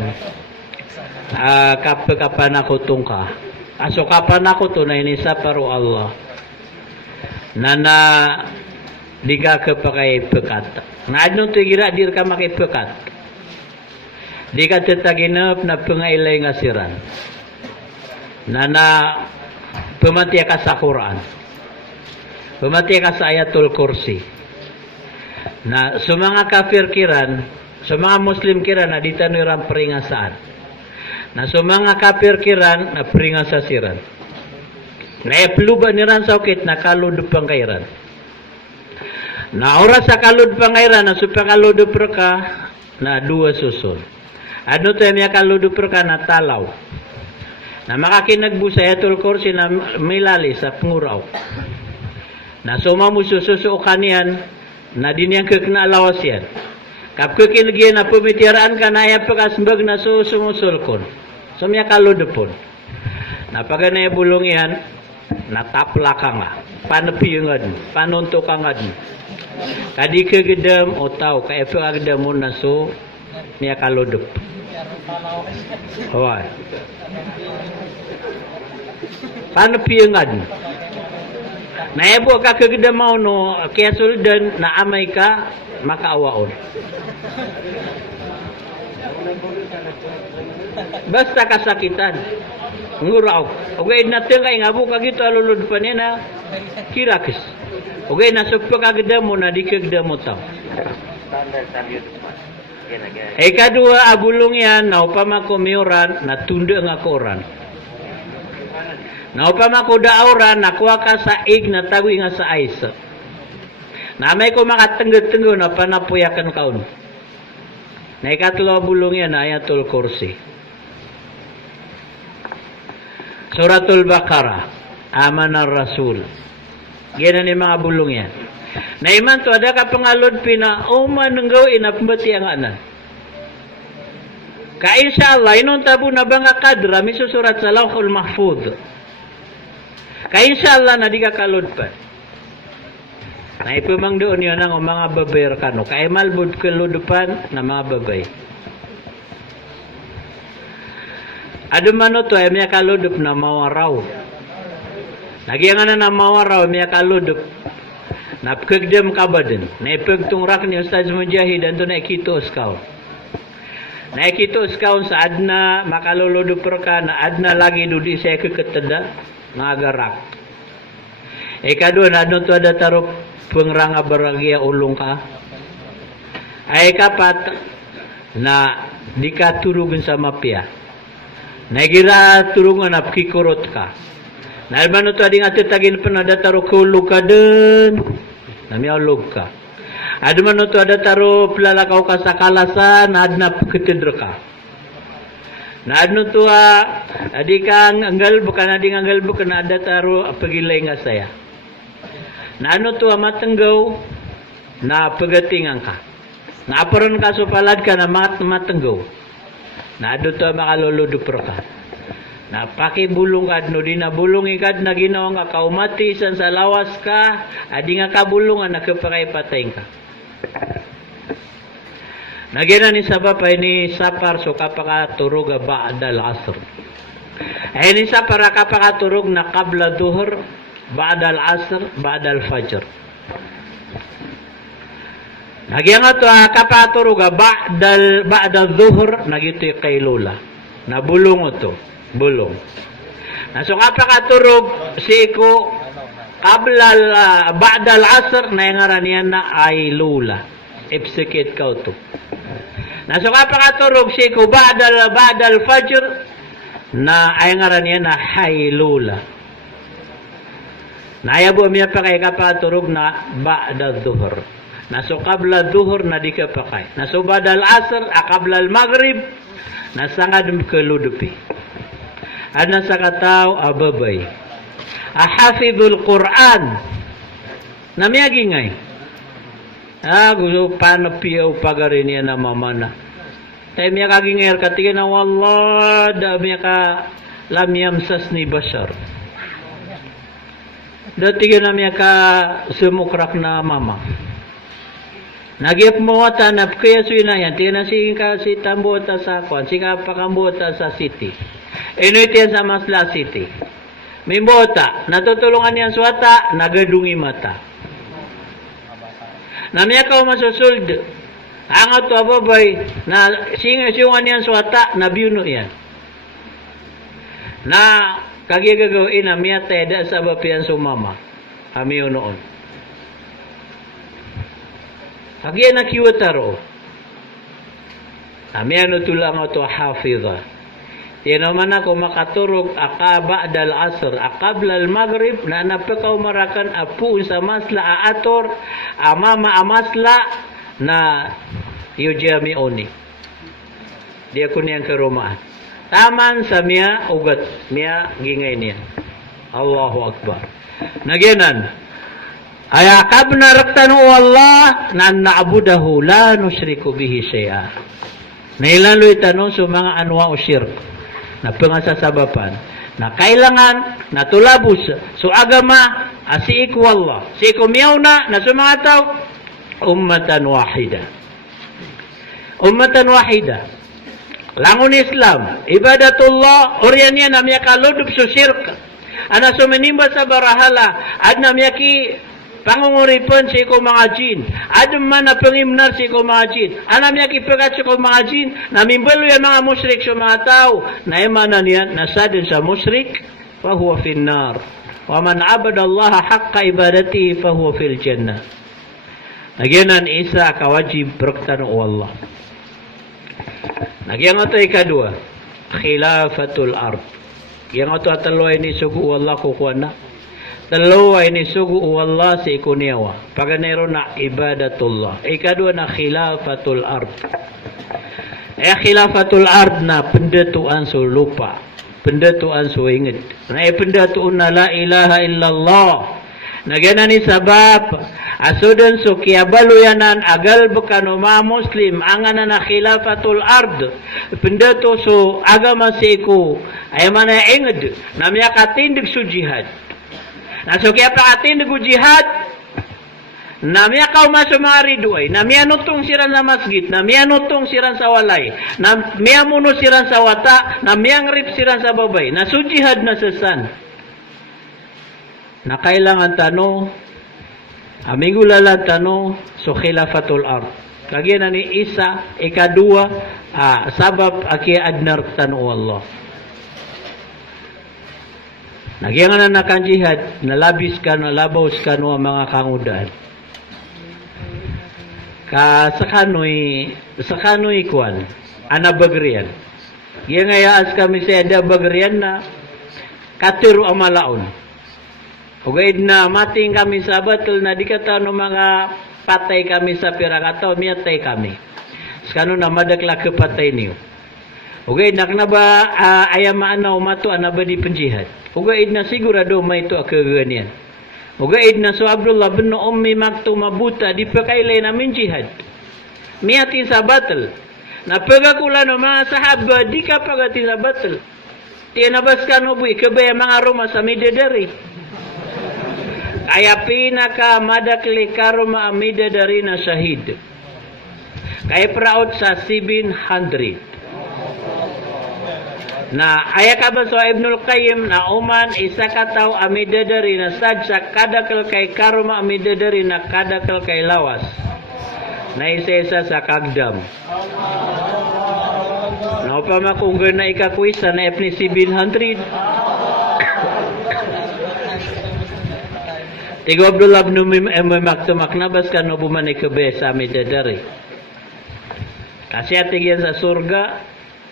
Kapan ako tungka. Aso kapan ako to na inisa paro Allah. Nana diga kepakai pekat. Na adno tu gira dir ka makai pekat. Diga tetaginap na pengailay ngasiran. Nana pemati ka sa Quran. Pemati ka sa ayatul kursi. Na sumanga kafir kiran, sumanga muslim kiran na ditanuran peringasaan. Na sumanga kafir kiran na peringasasiran. Na epluba niran sakit na kalud pangkairan. Na ora sa kalud pangkairan na supakalud perka na dua susun. Ano to yung kalud perka na talaw. Na makakinagbusa ayatul kursi na milali sa penguraw. Na sumamu sususu kanian na din yang kekena lawas yan. Kap kekinagyan na pumitiraan ka na ya pagkasmbag na susumusul kon. Sumya kaludupon. Na pagana bulong yan, natapla ka nga. Panapiyungad, panuntukangad. Kadi kegedam o tau, ka epagedam mo na so, niya kaludup. Hawai. Panapiyungad. Na ebo ka kagdamaw no kaya suldan na amay ka makaawaon. Basta kasakitan. Nguraw. Okay na tengay nga buka gito alulod pa niya na kirakis. Okay na sukpa kagdamo na di kagdamo tao. Kadua abulong yan na upama kumiyuran na tunda nga koran. Na upama ko daoran nakuha ka sa ig na tawi nga sa ice. Na may ko makatenggo-tenggo na panapuyakan kaon. Na ikatlo bulong yan ayatul kursi. Suratul Baqarah, Amanar Rasul. Yan ni mga bulong yan. Na iman to ada ka pangalod pina manenggaw inapmati ang anan. Ka insyaallah inon tabu na banga kadra misusurat sa Lauhul Mahfuz. Kaya inshallah na di ka kalod pa. Na ipumang doon yun ang mga babayar kano. Kaya malbud kaludupan na mga babay. Adumano to ay may kaludup na mawaraw. Nagyangan na mawaraw may kaludup. Napkagdam kabadan. Na ipagtungrak ni Ustaz Mujahid anto na ikitos kao. Na ikitos kao sa adna makaluludup ka na adna lagi dudi sa ikaketada. Ngagarak. Kadua na doon to ada tarup pengranga baragya ulung ka. Kapat na dikaturugan sa mapya. Nagira turungan na kikurot ka. Na almano to ading atetagin pa na ada tarup kulog ka dun. Namiyaulog ka. Admano to ada tarup lalakaw ka sa kalasan adna pakitidra ka. Na adno to adi kang anggal bukan adi anggal bukan ada taro pagilay nga saya. Na ano to matenggaw na pagatingan ka. Na aparon ka supalad ka na matenggaw. Na ado to makaluludupro ka. Na pakibulong ka adno di na bulong ikad na ginawa nga kaumati san sa lawas ka adi nga kabulungan na kapakay patay ka. Nagyan ni sabab ini sapar so kapakaturog ba'dal asr. Ini sapar kapakaturog na qabla duhur, ba'dal asr, ba'dal fajr. Nagyan nga to kapakaturog ba'dal duhur, nagyito yung kailula. Nabulong ito. Bulong. So kapakaturog si ko ba'dal asr na yung aranian na ay lula. Ipsikit ka ito. So kapakaturog si ko ba'dal fajr na ay aranian na haylula. Nayabo miya pa kay kapakaturog na ba'dal duhur. So qabla duhur na di ka pa kay. So ba'dal asr qabla al-maghrib na sangad mkaludupi. Ano sa kataw ababay. Ahafidul Quran. Namiyagi ngay. Gusto paano piyaw pagarin niya na mamana. Tayo miya kagingayar katigin na wallah da miya ka lamyam sas ni Bashar. Datigin na miya ka sumukrak na mama. Nagyap mo tanap kaya suinayan. Tingnan na si Tambota sa kwan. Sika pakambota sa city. Inuitian sa Masla City. May bota. Natutulungan niyan suwata. Nagadungi mata. Namaya ka masusuld. Angat to ababay. Na siyungan niyan suwata. Nabiyuno yan. Na kagigagawin na miya teda sa bapian sumama. Kami yun noon. Kagyan na kiwataro. Kami ano tulang ito hafidha. Yan naman ako makaturog ba'dal asr, qabla al-maghrib na napakaw marakan apu sa masla aator, amama amasla na yujami oni. Dia ko niyang karumaan. Taman sa miya ugat, miya gingay niya. Allahu Akbar. Nagyanan. Ay kabna raktanu Allah na na'budahu la nusyriku bihi syai'a. Nailaloy tanong sa mga anwa o shirk na pangasasabapan na kailangan na tulabos so agama si iku Allah si iku miyaw na sumataw ummatan wahida langon Islam ibadatullah oryan niya na miya kaludup so shirk ana sumenimba sa barahala ad na miya ki pangunguripan si ko mga jin. Adum man na pangimnar si ko mga jin. Alam niya kipagat si ko mga jin. Namimbalo yan mga musyrik sa mga tao. Naimanan yan, nasadin sa musyrik, fahuwa finnar. Wa man abad Allah haqqa ibadati, fahuwa fil jannah. Nagyanan isa kawajib berktanu Allah. Nagyan ito ikadua. Khilafatul ard. Yang ito atalo ini sugu Allah kukuha na. Dalawa ini sugu Allah si ikuniyawa. Paganero na ibadatullah. Ikadua na khilafatul ard. Khilafatul ard na pendatuan su lupa. Pendatuan su ingat. Na pendatuan na la ilaha illallah. Nagyan ni sabab. Asudan su kiabaluyanan agal bukan umma muslim. Angan na khilafatul ard. Pendatu su agama si iku. Ay mana ingat. Namya katindig su jihad. So kaya pakatin ng jihad, namiya kaw masumari duay, namiya nutong siran sa masjid, namiya nutong siran sa walay, namiya muno siran sa wata, namiya ngrip siran sa babay, na so jihad na sasan. Na kailangan tano, amigulala tano, so khilafatul ard. Kagyan na ni isa, ikadua, sabab aki adnar tano Allah. Nagyangan na kan jihad, nalabis ka, nalabaws ka no mga kangudan. Sa kanoy kwan, anabagrian. Giyangayaas kami sa anabagrian na katiru amalaon. Ugaid na mating kami sa batal na di kata no mga patay kami sa pirakataw, miyatay kami. Skano na madakla ke patay niyo. Ugaid na ba ayamaan na umato anaba di penjihad. Ugaid na sigurado may ito akaganian. Ugaid na so Abdullah bin Ummi Maktum mabuta di pakailay namin jihad. Miyatin sa battle. Napagakula ng mga sahaba di ka pagati sa battle. Tinabas ka no buwi kabaya mga Roma sa midadari. Kaya pinaka madakli karoma midadari na shahid. Kay praot sa 700. Na ayakaban sa Ibnul Qayyim na uman isa ka tawo amidadari na sad sa kadakal kay karma amidadari na kadakal kay lawas. Na isa sa kagdam. Na upama kung na ikakwisa na epni 700. Tigo Abdullah ibn Maktum maknabas ka no buman ikabe sa amidadari. Kasi atigyan sa surga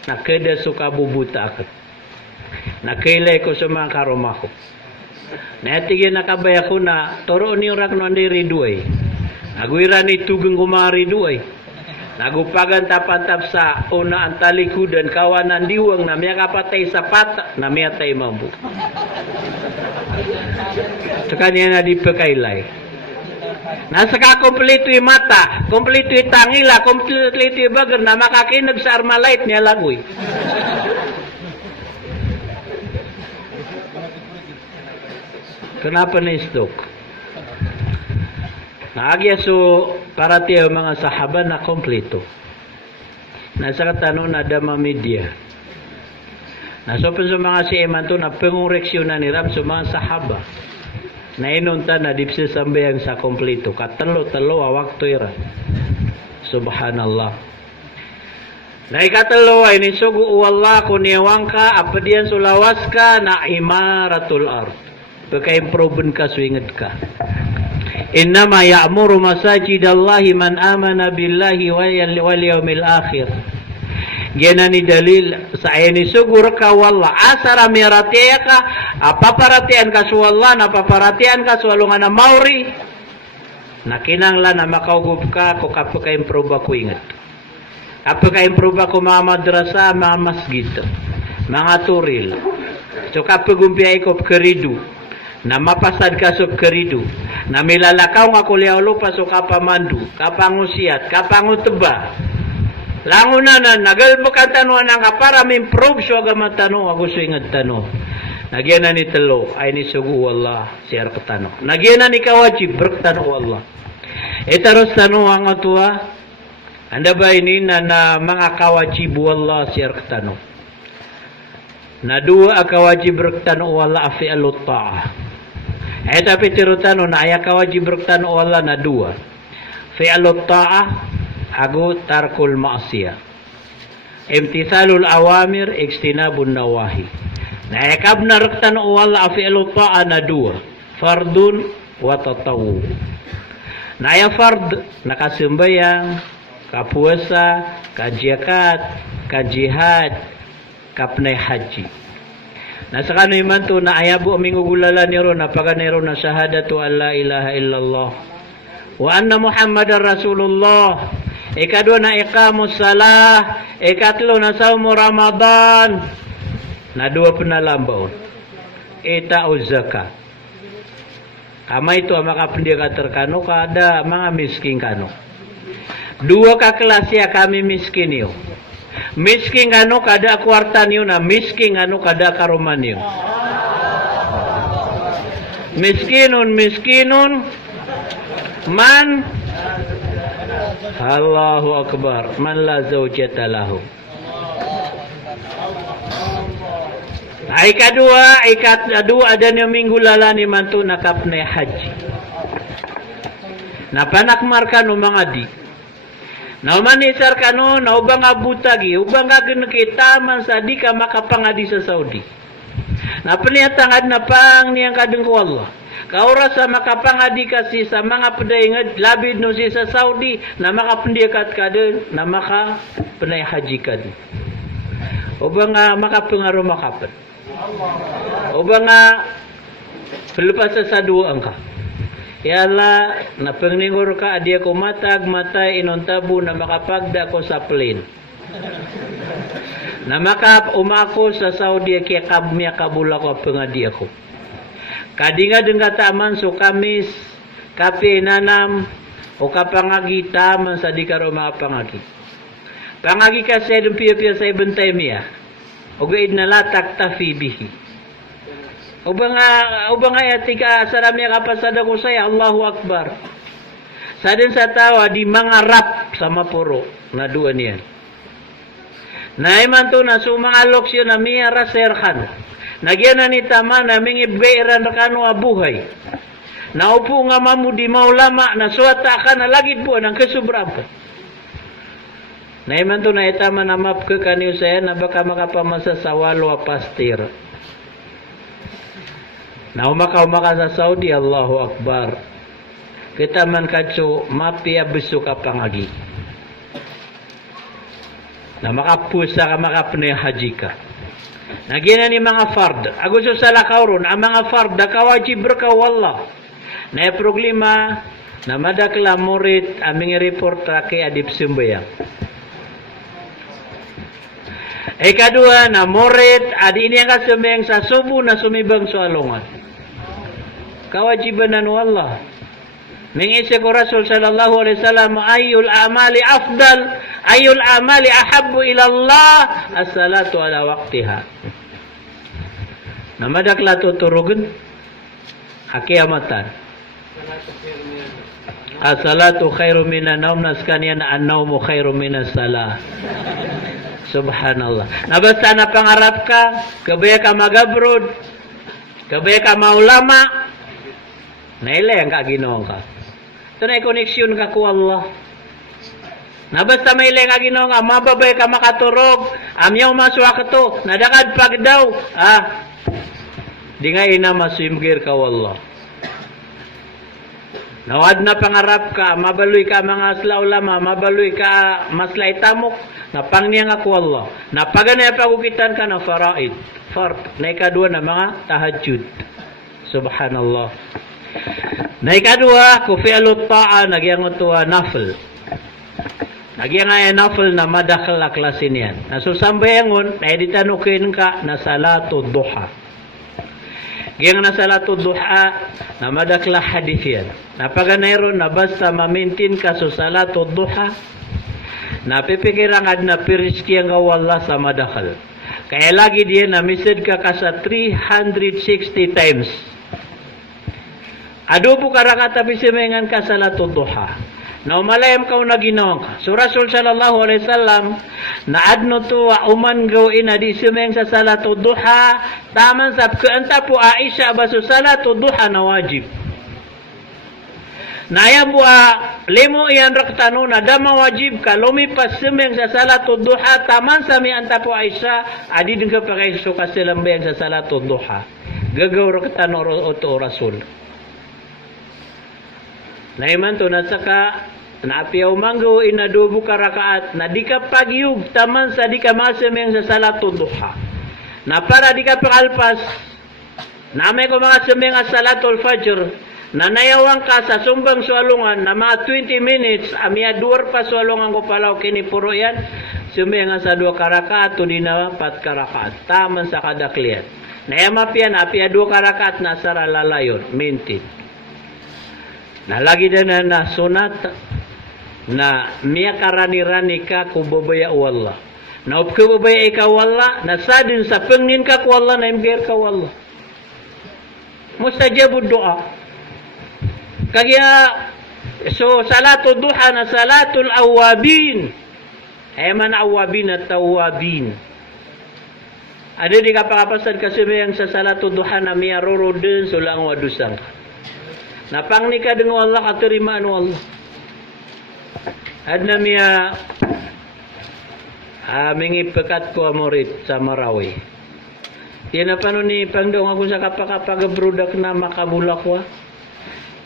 nakada suka bubuta ako. Nakailay ko sa mga karoma ko. Natigyan nakabay ako na toro ni orak no andi riduay. Nagwira ni tugang kumari duay. Nagupagan tapantap sa una ang talikudan kawanan diwang na miya kapatay sa pata na miya tay mambu. Sa kanya na di pakailay. Nasa ka kompleto yung mata, kompleto yung tangila, kompleto yung bagar na makakinag sa Armalite niya lagoy. Kenapa na istok? Naagya so para tiyo mga sahaba na kompleto. Nasa katanong na dama media. Nasopan sa mga si Eman to na pengoreksyon na niram sa mga sahaba. Nainunta na dipsi sambayang sa kompleto. Katalo-talo awak tuira. Subhanallah. Na ikatalo ay nisugu uwallah kuniawang ka apadian sulawas ka na imaratul ard. Pagka-improven ka suingad ka. Innama ya'muru masajidallahi man amana billahi wal yawmil akhir. Gena ni dalil sa ayani sugur ka wallah asara miratiya ka apaparatian ka su wallah na paparatian ka su alungan na mauri nakinangla na makaugup ka ko kapaka-improve ako ingat kapaka-improve ako mga madrasa mga masjid mga turil so kapagumpiay ko keridu na mapasad ka so keridu na milalakaw nga kuliaulo pa so kapamandu kapangusiat kapanguteba languna na nagalbo ka tanuan nga para ma-improve so agama tanong ako so ingad tanong. Nagyan na ni talo ay ni sugu wallah siyar katanong. Nagyan na ni kawajib bertanong wallah. Itaros tanong ang atua anda ba ini na mga kawajib wallah siyar katanong. Na dua kawajib bertanong wallah fi al-ta'ah. Tapi tirutano na aya kawajib bertanong wallah na dua. Fi al-ta'ah ago tarkul ma'siyah. Imtithalul awamir ijtinabun nawahi. Na yakab na raktan wala fi'lu ta'a na dua. Fardun wa tatawu. Na ya fard nakasimbayang, kapuasa, kajiakat, kajihad, kapnay haji. Nasa kanoy man to na ayabu mingugulala niro na paganero na syahadatu an la ilaha illallah wa anna muhammadar rasulullah. Ikadua na iqamus salah, ikatlo na saumu Ramadan. Na dua penalambaon. Ita'uz zakat. Kama itu maka pendidikan terkano kada mga miskin kano. Dua ka kelas ya kami miskin yo. Miskin kano kada kuartan yo na miskin kano kada karuman yo. Miskinun man Allahu Akbar man la zawjata lahu. Ay kadua ada ni minggu lalani mantu nakapne haji. Napanak markan umang adi. Na manisar kanu na ubang abutagi ubang gagen kita man sadi ka makapangadi sa Saudi. Na peniatangad na pang niyang kadeng ko Allah. Kaura sa makapangadi kasi sa mga pedayngad labid no si sa Saudi na makapendiakat kada na maka penay haji kada. Ubang makapengaro makapen. Ubang pelepas sa dua angka. Yala na pengningor ka adia ko matag matay inon tabu na makapagda ko sa plane. Na maka umako sa Saudi kaya kabmiya kabula ko pengadi ako. Kadinga dengan taman so kamis kape nanam o kapangagi taman sa di karo mga pangagi. Pangagi ka sa dumpiya-piya sa ibentay miya. O gaid na latak tafi bihi. O ba nga yatika sarami kapasada ko saya Allahu Akbar. Sa din sa tawa di mga rap sama puro na dua niyan. Na iman to na sumangalok siya na miya raserhan. Nagyan na ni tama na mingibgairan rakano abuhay. Naupo nga mamudi maulama na suwata ka na lagid po ng kasubrang po. Na iman to na itama na map ka kaniyo saya na baka makapamasa sa walo a pastir. Na umaka sa Saudi, Allahu Akbar. Kita man kadso mapia beso ka pangagi. Na makapusa ka makapne haji ka. Nagyan ni mga fard. Agusto sa lakawron, ang mga fard nakawajib ka wallah. Na problema na madakla murid aming report kay adip sumbayang. Ikadua na murid adi ini ang kasumbayang sa subo na sumibang sualungan. Kawajiban na wallah. Mingisi ko Rasul sallallahu alaihi wasallam ayul amali afdal ayul amali ahabbu ila Allah as-salatu ala waqtiha. Na madakla tuturugan akiamatan. As-salatu khairu minan naum naskanian an-naumu khairu minas salah. Subhanallah. Na basta na pangarap ka, kabaya ka magabrod, kabaya ka maulama, naila yang ka ginawa ka. Ito na koneksyon ka ku Allah. Na basta may ilang ka ginawa ka, mababay ka makaturog, amyaw maswa ka to, nadakad pag daw, di nga ina masimgir ka wallah. Nawad na pangarap ka, mabaloy ka mga asla ulama, mabaloy ka maslay tamok, napangniya nga ku Allah. Napaganay pagukitan ka na faraid. Na ikadua na mga tahajjud. Subhanallah. Na ikadua, kufi'alut ta'a, nagyang utuwa nafil. Nagyang ay nafil na madakal na klasin yan. Nasusambayangon, na editanukin ka na salatu duha. Giyang na salatu duha, na madakla hadith yan. Napaganayron na basta mamintin ka sa salatu duha, napipikirang ad na piriski ang wala sa madakal. Kaya lagi diyan na misid ka sa 360 times. Adobo karakatabi simengan ka salatu duha. Na umalayam ka na ginawang ka. So Rasul sallallahu alaihi wasallam na adno to uman gawin na di sumeng sa salatu duha taman sa kanta po Aisha baso salatu duha na wajib. Naya buha limo iyan raktano na dama wajib ka lumipas sumeng sa salatu duha taman sa mi anta po Aisha adi din ka pakay suka silambeng sa salatu duha. Gagaw raktano to Rasul. Naiman to na saka na apiaw manggo inadubo ka rakaat na di ka pagyug taman sa di ka masameng sa salatu duha. Na para di ka pakalpas na may ko mga sameng sa salatul fajr na nayawang ka sa sumbang sualungan na mga 20 minutes amia duwar pa sualungan ko palaw kini puro yan sumeng sa 2 karakaat to di na 4 karakaat taman sa kadaklian. Nayamapian apia 2 karakaat na sara lalayon mintin. Na lagi na na sunat na miya karani-rani ka kubabaya wallah. Na kubabaya ikaw wallah, na sadin sa pengin ka wallah na imbir ka wallah. Mustajabud doa. Kaya so salatu duha na salatul awabin. Ay man awabin at tawabin. Ada di kapakapasan kasi mayang sa salatu duha na miya roro din sulang wadusang. Napang nikah dengan Allah katerimaan Allah. Adna miya mingi pekat ko murid sa Marawi. Tiyan na paano ni pangdong ako sa kapakapagabrudak na makabulak wa.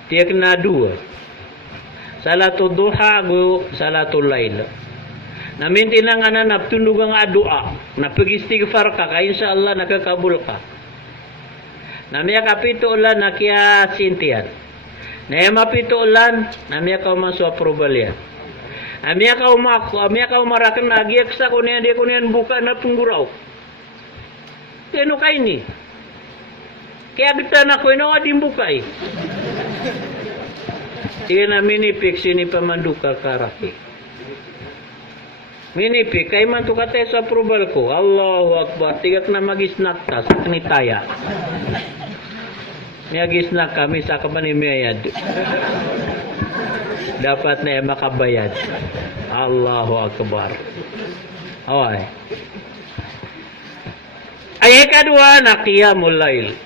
Tiyak na 2. Salatu duha go salatu lail. Naminti na nga na naptundog ang adua. Napagistighfar ka kaya insyaAllah nakakabul ka. Namiya kapito ulan na kaya sintiyan. Na mapito ulan, namiya ka umaso approval yan. Amiya ka umarakan na agiyak sa kunya dia kunyan buka na pungguraw. Kano kay ni? Kaya kita na ko ino ading buka eh. Tiga na minipik sini pamanduka karaki. Minipik kay man to kate sa approval ko. Allahu Akbar. Tigak na magisnak ta sa kanitaya. Miyagis na kami sa kamanimiyad. dapat na makabayad. Allahu Akbar. Away. Ay kadua na qiyamul lail.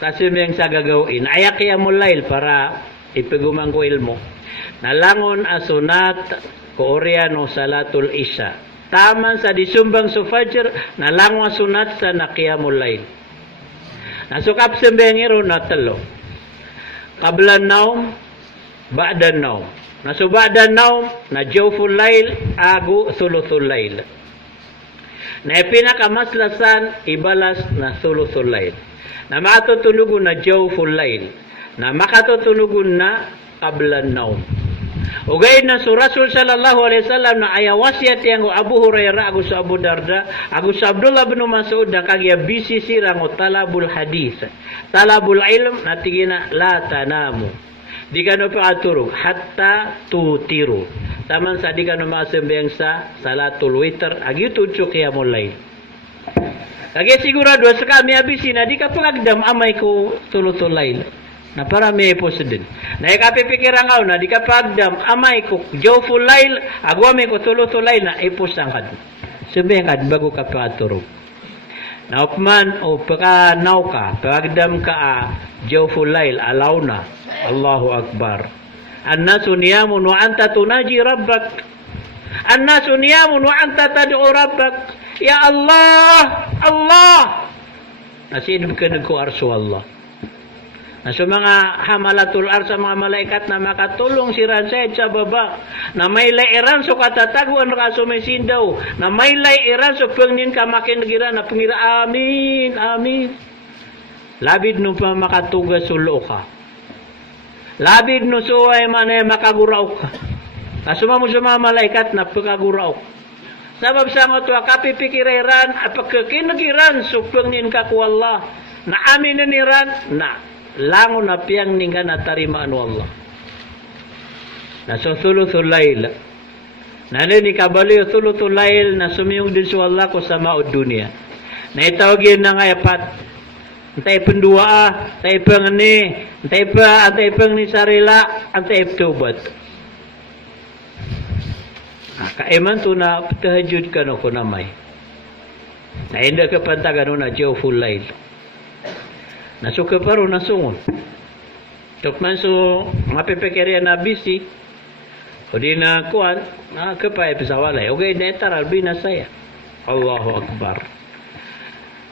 Tasimeng sa gagawin. Ay qiyamul lail para ipagumang ko ilmo. Nalangon asunat ko oryano salatul isya. Taman sa disumbang sa fajr, nalangon asunat sa na qiyamul lail. Nasukap sembengiro na talo. Qabla naum, ba'da naum. Nasu ba'da naum, na jawful lail, agu thuluthul lail. Na pinakamaslasan, ibalas na thuluthul lail. Na makatutunugun na jawful lail. Na makatutunugun na qabla naum. Ugay na su Rasul sallallahu alaihi wasallam na ayawasiat yang Abu Hurairah, Abu Abu Darda, Abu Abdullah bin Mas'ud na kagya bisi sirang talabul hadis. Talabul ilm na tigina la tanamu. Di ka no paturog hatta tutiru. Taman sa di ka no masembeng sa salatul witr agi tujuk qiyamul lail. Kagya sigurado sa kami abisi na di ka pagdam amay ko tulutul lail. Na para may posidin. Na ikapipikiran ka na di ka pagdam amay ko jawful lail agwame ko tulutul lail na ipusang kad. Sembeng kad bago ka paturog. Na upman o pagkanaw ka, pagdam ka jawful lail alaw na. Allahu Akbar. An-nasu niyamun wa anta tunaji rabbak. An-nasu niyamun wa anta tad'u rabbak. Ya Allah, Allah. Nasidib ka nagko arso Allah. Na sa mga hamalatul arsa, mga malaikat na makatulong si Ransayad sa baba, na may lairan so katataguan ka sumisindaw, na may lairan so pangnin ka makinagira, na pangira, amin, amin. Labid no pa makatugas sulo ka. Labid no suway manay makaguraw ka. Kasuma mo sa mga malaikat na pagkaguraw. Sabab sa mga tuwa kapipikiran at pagkakinagiran so pangnin ka ku Allah, na amin na niran, na langon na piyang ninggan na tarimaan Allah. Na so thuluthul lail. Na ni kabaliyo thuluthul lail na sumiyong din sa Allah ko sa maod dunia. Na itawagin na nga apat. Antay pendua, antay pangani, antay pang ni sarila, antay tubat. Kaiman to na tahajud ka no ko namay. Na hindi ka pantagan na jawful lail. Nasuka paro nasungon. Tukman so mapipikirian na bisi. O di na kuan, nakakapay pisawalay. Okay, netar albi na saya. Allahu Akbar.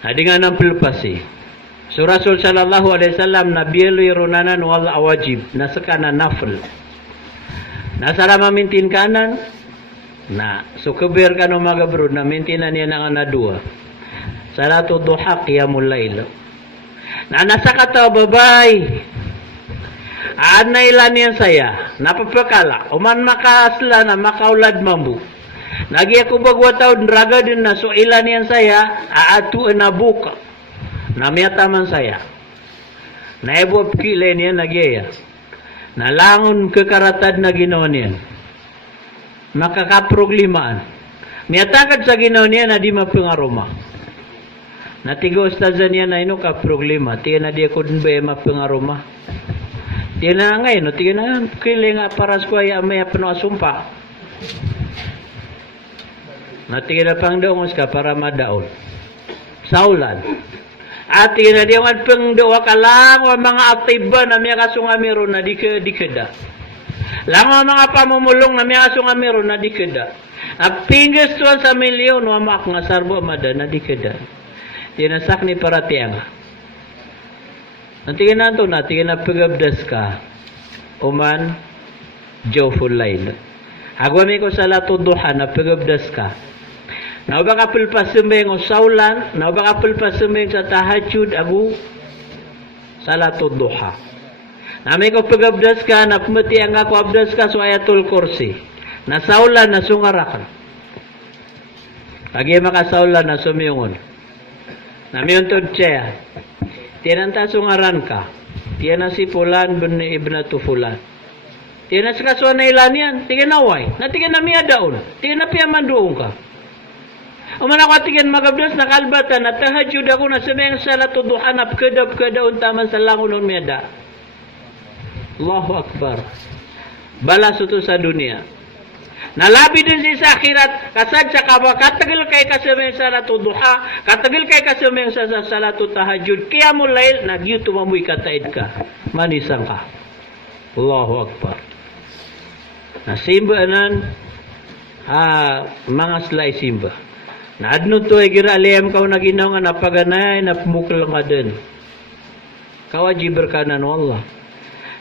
Hadi nga ng pilpasi. So Rasul sallallahu alaihi wasallam na biyeloy runanan wal awajib. Nasa ka na nafl. Nasa rama mintin kanan. Na sukabir ka no mga bro na mintinan niya ng anadua. Salatu duha qiyamul lail. Na nasa kata babay. Anay yan saya. Napapakala. Uman makaasla na makaulad mambu. Nagi ako bagwataw draga din na so ilan yan saya. Aatu na buka. Namiyataman saya. Naibop kilay niya nagyaya. Nalangon kekaratad na ginawa niyan. Makakaproglimaan. Miyatakad sa ginawa niya na di mapangaroma. Natigo ustazan niya na ino ka problema. Tiyan na di ako din ba mapangaroma. Tiyan na ngayon. No? Tiyan na kili nga paras ko ay may apano asumpa. Natiyan na pang daungos ka para madaon. Saulan. At tiyan na di ang pang dawa ka lang o mga atiba na may kasungamiro na di kada. Lang o mga pamumulong na may kasungamiro na di kada. At pingas tuwan sa milyon o mga nga sarbo amada na di kada. Tinasak ni para tiyang. Nantingin na ito na, tingin na pagabdas ka. Uman, jawful lail. Agwami ko sa lato duha na pagabdas ka. Na baka pulpasumbeng o saulan, na baka pulpasumbeng sa tahajud, agu sa lato duha. Nami ko pagabdas ka, na pumati ang ako abdas ka so ayatul kursi. Na saulan, na sungarakan. Pagi makasaulan na sumiyungon. Namiyuntod siya. Tiyan ang tasungaran ka. Tiyan na si Fulan bin Ibnatu Fulan. Tiyan na si kasuan na ilan yan. Tiyan na way. Natigan na miya daon. Tiyan na piyaman doon ka. Uman ako atigan magabdas na kalbatan. Natahajud ako na samayang salat o duhanap kadaon taman sa langon ng miya da. Allahu Akbar. balas itu sa dunia. Nalabi din sa akhirat, kasad sa kawa, katagil kay kasameng salatu duha, katagil kay kasameng sa salatu tahajud, kaya mo layl, nagyuto mamoy kataid ka, manisang ka. Allahu Akbar. Nasimba nan, mga slay simba. Naadno to ay gira aliyam kau na ginaw nga napaganay, napumukal nga din. Kawajibir ka na no Allah.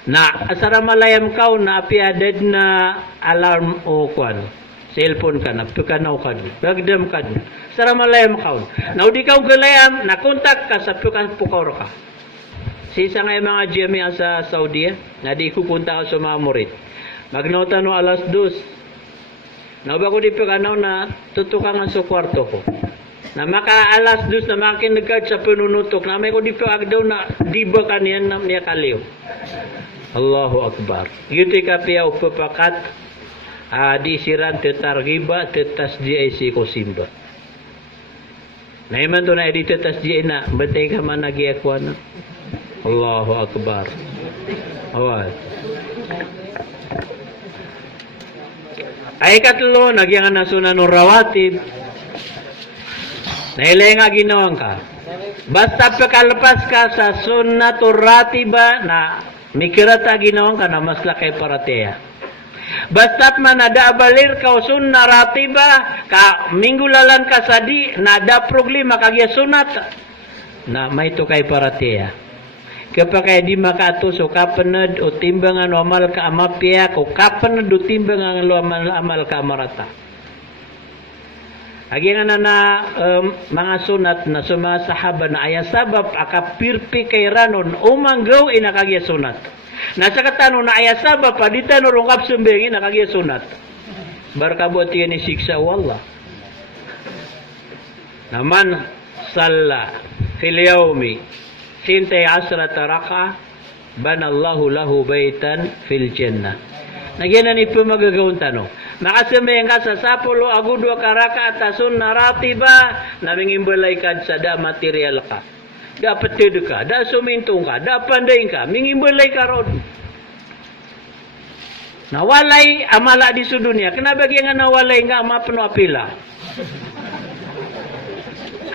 Na asara malayam kau na apiadad na alarm o kwan. Cellphone ka na, pukanaw ka na, bagdam ka na. Asara malayam kau. Na udi kau galayam, nakontak ka sa pukaw ka. Sisa nga yung mga GMA sa Saudi, na di kukunta ka sa mga murid. Magnautan no alas 2. Na ba ko di pukanaw na tutukan nga sa kwarto ko. Na maka alas 2 na makinagad sa pinunutok, na may ko di pukagdaw na di ba kaniyan na niya kaliw. Allahu Akbar. Yuti kapiya upapakat di siran tetargiba tetas GIC ko simba. Naiman to na di tetas GIC na betay ka man nagiakwan. Allahu Akbar. Awal. Ay katlo nagyang nasunan ng rawatib. Nailay nga ginawang ka. Basta pagkalpas ka sa sunnatur ratiba na mikirata ginawang ka na mas lakay parateya. Basta't man nadabalir ka o sunna ratiba ka minggulalan ka sa di nada problema kagya sunat na may to kay parateya. Kapag di makatuso kapanad o timbangan o amal ka amapya o kapanad o timbangan o amal ka amarata. Agi nga na mga sunat na sumasahaba na aya sabab akapirpi kay ranon umanggaw inakagya sunat. Nasa katano na aya sabab padita no rungkap sumbengin nakagya sunat. Barkabot yan ni siksa wallah. Naman salla fil yawmi sintay asrata raka banallahu lahu baitan fil jannah. Nagyan na ni po magagawang tanong. Makasamayang ka sa sapulo, agudwa karaka at asun narati ba, namingimbalay ka sa da material ka. Da patid ka, da sumintong ka, da panday ka, mingimbalay ka ron. Nawalay amala di sa dunia, kinabagyan nga nawalay nga mapano apila.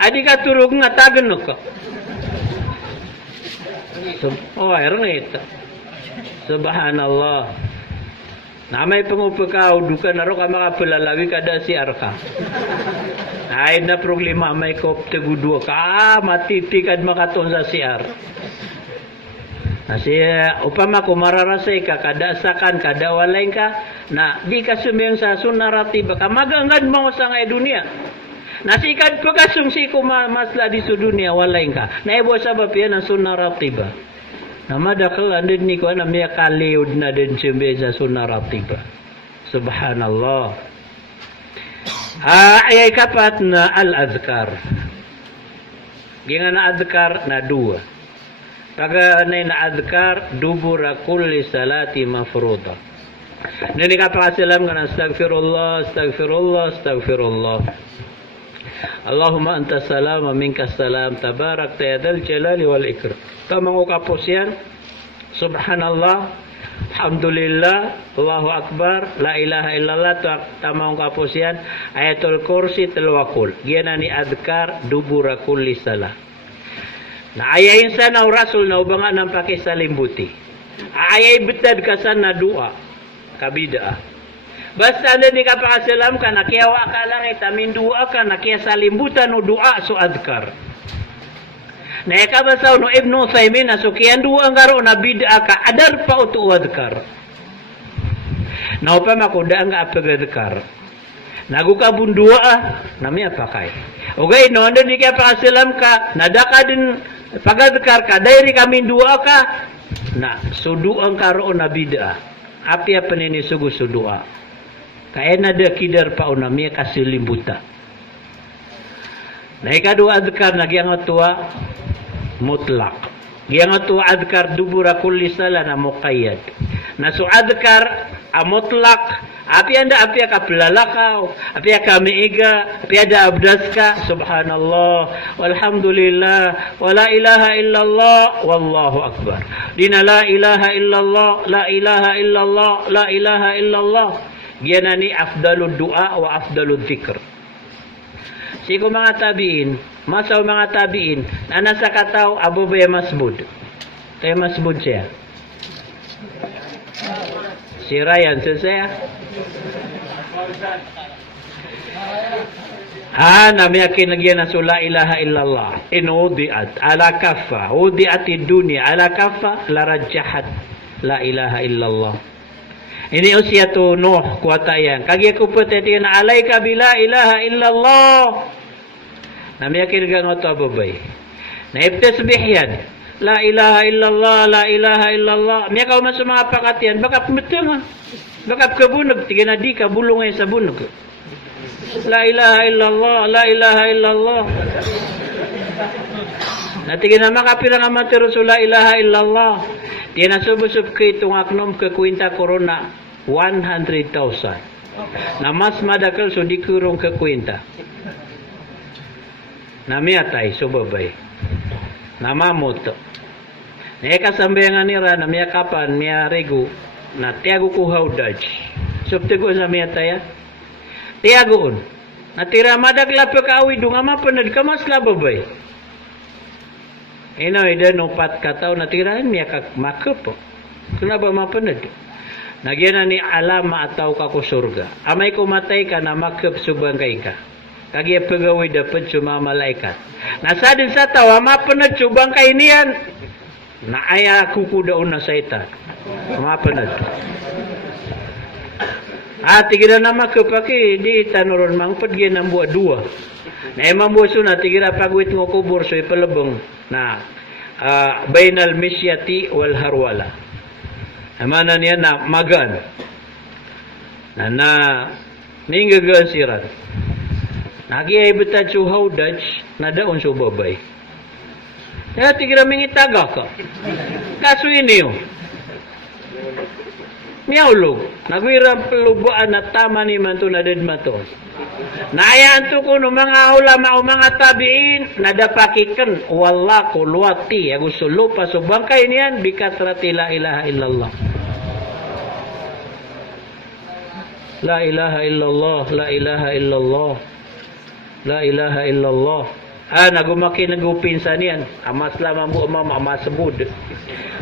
Adi ka turog nga tagan ka. Erang ito. Subhanallah. Na may pangupakaw, duka na ro ka makapalalawi kada si Arka. Ay na problema, may kop tegudwa ka, matitikad makaton sa si Ar. Kasi upama kung mararasay ka, kada sakan, kada walay ka, na di ka sumiyang sa sunarati, baka magangad mo sa ngay dunia. Nasikad pagkasumsi ko masla di sa dunia, walay ka. Naibo sa bapiya ng sunarati ba? Namadakal andin ni ko na miya kaliud na din sumbe sa sunaratiba. Subhanallah. Ay kapat na al-azkar. Ginga na azkar na dua. Taga na azkar dubura kulli salati mafruḍa. Nini ka pasalam ka na astaghfirullah, astaghfirullah, astaghfirullah. Allahumma anta salam wa minka salam tabarak ya dzal jalali wal ikram. Tamang ukapos yan. Subhanallah, alhamdulillah, Allahu akbar, la ilaha illallah, tamang ukapos yan. Ayatul kursi telwakul. Yan ni adkar dubura kulli salah. Na ayayin sana rasul na ubangan ng pakisalimbuti. Ayay bitad ka sana dua kabida. Basta na di ka pakasalam ka, nakiyawa ka lang, itamin dua ka, nakiyasalimbutan o dua so adkar. Na ikabasaw no Ibn Uthaymin, na sukiyan dua ang garo na bid'a ka, adar pa o to adkar. Na upam ako, daan ka apag-adkar. Nagukabun dua, nami apakay. Okay, no, ando di ka pakasalam ka, nadaka din pag-adkar ka, dahil kami dua ka, na suduang karo na bid'a. Api apa nini sugu sudua. Kaya na da kidar pa unami kasilimbuta. Na ikadua adkar nagyang tua mutlak. Yang tua adkar dubura kulli sala na muqayyad. Na su adkar mutlak Api anda api ka pelalakaw, api ka miiga, api ada abdaska, subhanallah, walhamdulillah, wala ilaha illallah, wallahu akbar. Dina la ilaha illallah, la ilaha illallah, la ilaha illallah. Giyanani afdalud du'a wa afdalud dzikr. Siku mga tabiin, masaw mga tabiin, na nasa kataw, Abu Bakar Masbud. Kaya Masbud siya. Si Ryan, saya. Namiyakin lagi na la ilaha illallah. Inudiat ala kaffa. Udiati dunia ala kaffa. Larajjahat la ilaha illallah. Ini usia tu Nuh kuata yang. Kagi aku putih na alaika bila ilaha illallah. Namiyakin lagi ngoto ababay. Naibtasbih yan. La ilaha illallah, la ilaha illallah. Miya kau masuk mga pakatian, baka pumitang baka kabunog, tiga na di ka, bulong ay sa bunog. La ilaha illallah, la ilaha illallah. Natigin na makapirang amatero so la ilaha illallah. Tiyan na subusub ka itong aknom ka kwinta korona, 100,000. Na mas madakal so di kurong ka kwinta. Na miyatay, subabay. Namamoto. Neka sambayangan nira na miya kapan, miya regu, na tiago ko haudaj. Subtigo sa miya taya. Tiagoon. Natira madagla pa kaawi doon nga mapanad ka mas lababay. Ida no pat kataw natirahan miya kak makapo. Kenapa mapanad? Nagyan na ni alama ataw ka ko surga. Amay kumatay ka na makap subangkay ka. Kagya pagawin dapat sumamalaikat. Nasa din sa tawa, mapanad subangkay niyan. Naaya kuku daon na saitan. Mapanad. Tigira nama kepaki di tanuron mangpad gyan ang buwa dua. Na emang buwa suna tigira pagwit ngo kubur so ipalabang na bainal misyati wal harwala. Amana niya na magan. Na ninggagaan sirat. Nagi ay betad suhaw daj na daon subabay. Ya tigira mingitaga ka. Kaso ini yun. Miyawlog. Nagwirang pelubuan na tama ni man to na dedmato. Naayaan to ko no mga ulama o mga tabiin nadapakikan wala kulwati. Gusto lupa so bangkay niyan bikatrati la ilaha illallah. La ilaha illallah. La ilaha illallah. La ilaha illallah. Nagumaki nagupinsan yan. Amas lamang bu mama sebud.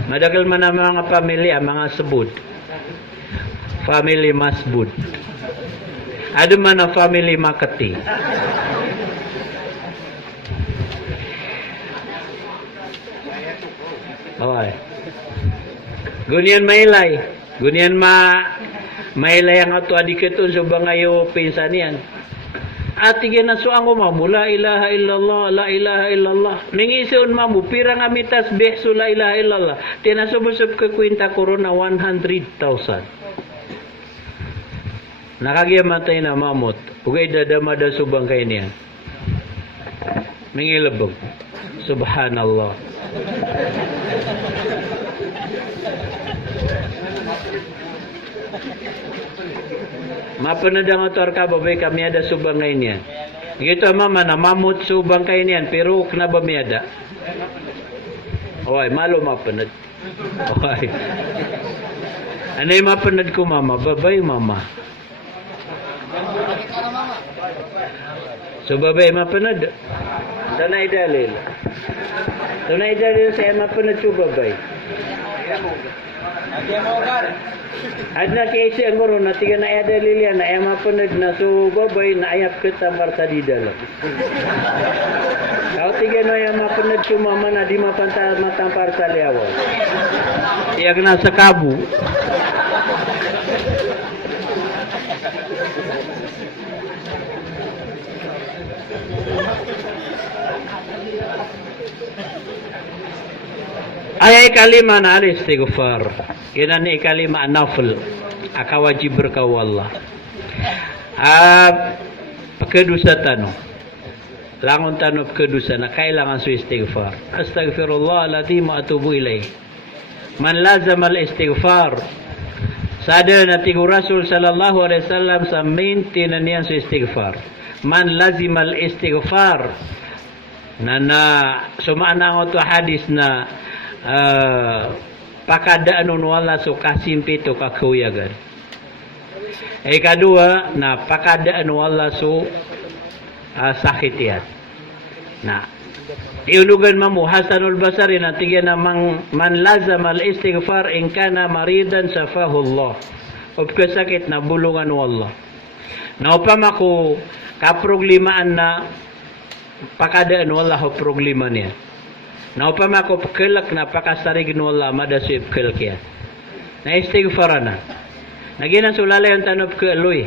Madagal man ang mga pamilya, mga sebud. Family masbud. Ada man ang family makati. Okay. Gunyan mailay. Gunyan mailay ang ato adiketun so bangayo pinsan yan. Atigyan na so ang umamu, la ilaha illallah, la ilaha illallah. Mingisun mamu, pirang amitas behso la ilaha illallah. Tinasubusub ke kwinta korona 100,000. Nakagiyamatay na mamot. Ugay dadamada subang kayo niya. Mingilabog. Subhanallah. Mapanadang otor ka, babay kami ada subang ngayon yan. Ito mama na mamut subang kayo niyan, pero kenapa mi ada? Oy, malo mapanad. Oy. Ano yung mapanad ko mama? Babay mama. So babay mapanad. Tanay dalil. Tanay dalil saya mapanad so babay. At na kasi ang guro na tiga na ada lilian na ema pened na so babay na ayap kita parta di dalam. Kau tiga no yang pened cuma mana di mapanta matang parta liawa. Ia kena sekabu. Ayat kalima na al-istighfar. Yan ni kalima nafil. Akawajib berkawallah. Kedusa tano. Langon tano kedusa na kailangan su istighfar. Astaghfirullah alazim wa atubu ilaih. Man lazama al-istighfar Sada na tigu Rasul sallallahu alaihi wasallam sa maintenance niya sa istighfar. Man lazimal istighfar. Na sumaanang to hadis na pakadaan wala so kasimpito kakuyagan. Ikadua na pakadaan wala so sakit yan. Na iulugan mamu Hasanul Basri na tigyan na man lazam al istighfar in kana maridan safahu Allah. O kasakit na bulungan wallah. Na upam ako kaproglimaan na pakadaan wala ho problema niya. Na upam ako pakelak na pakasarig wala madasib kelak yan. Na istighfar na. Naginan sulalay ang tanop ke aloy.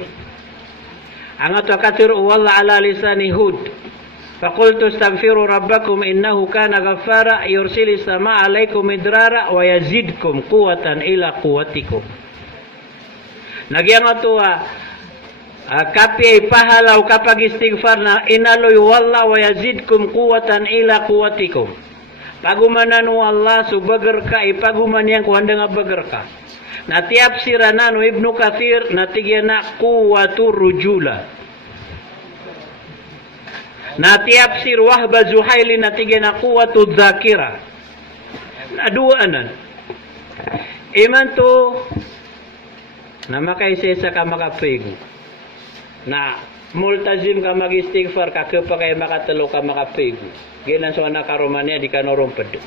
Ang ato katir wala ala lisani Hud. فقلت استغفروا ربكم إنه كان غفارا يرسل السماء عليكم مدرارا ويزيدكم قوة إلى قوتكم. Nagyang ato kapi pahalaw kapag istighfar na inaloy wala wa yazidkum quwatan ila quwatikum. Pagumanan wala subagar ka ipaguman yang kuhanda nga bagar ka. Na tiap siranan Ibnu Katsir na tigyan quwatu rujula. Na tiap sir Wahba Zuhaili na tigyan quwatu dzakira. Na duanan. Iman to na makaisesa ka makapego. Na multazim ka mag-istighfar ka kapag makatalo ka makapego. Ginan so na karomanya di kanorong pedo.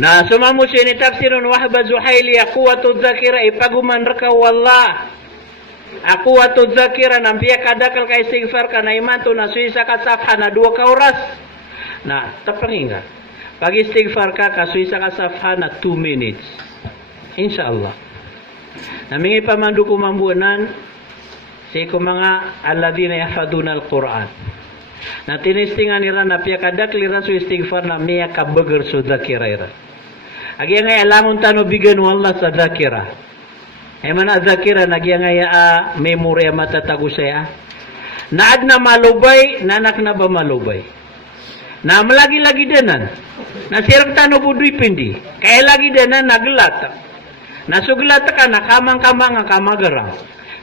Na sumamu sini tafsirun Wahba Zuhaili quwatu dzakira ipaguman raka wallah. Aku watu zakira nampia kadakal ka istighfar ka na iman to na suisa ka safha na 2 ka oras. Na tapangin ka. Pag istighfar ka suisa ka safha na 2 minutes. Insyaallah. Namingi pamandu ko mambuanan si ko mga alladina yahfaduna al-Quran. Na tinistingan nila na pia kadakal ira su istighfar na miya ka beger su zakira ira. Agi ngay alamun tano bigan wallah sa zakira. Emana zakira nagyangaya memory matatago saya. Naad na malubay, nanak na ba malubay? Na malagi-lagi danan. Na sirag tano budoy pindi. Kaya lagi danan naglat. Nasuglat ka na kamang-kamang ang kamagarang.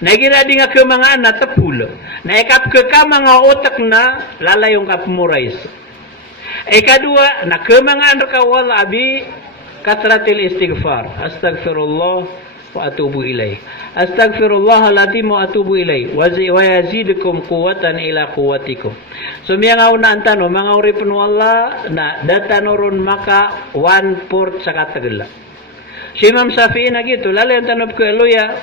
Nagira di nga ke mga na tapul. Naikap ke ka mga otak na lalayong kapmurais. Ikadua na ke mga andra wala abi katratil istighfar. Astaghfirullah wa atubu ilaih. Astaghfirullahaladzim wa atubu ilaih. Wa yazidukum quwatan ila quwatikum. So miya nga unaan tano, mga uripun wala na datanorun maka 1/4 sa katagala. Si Imam Syafi'i na gitu, lalo yung tanong ko eluya,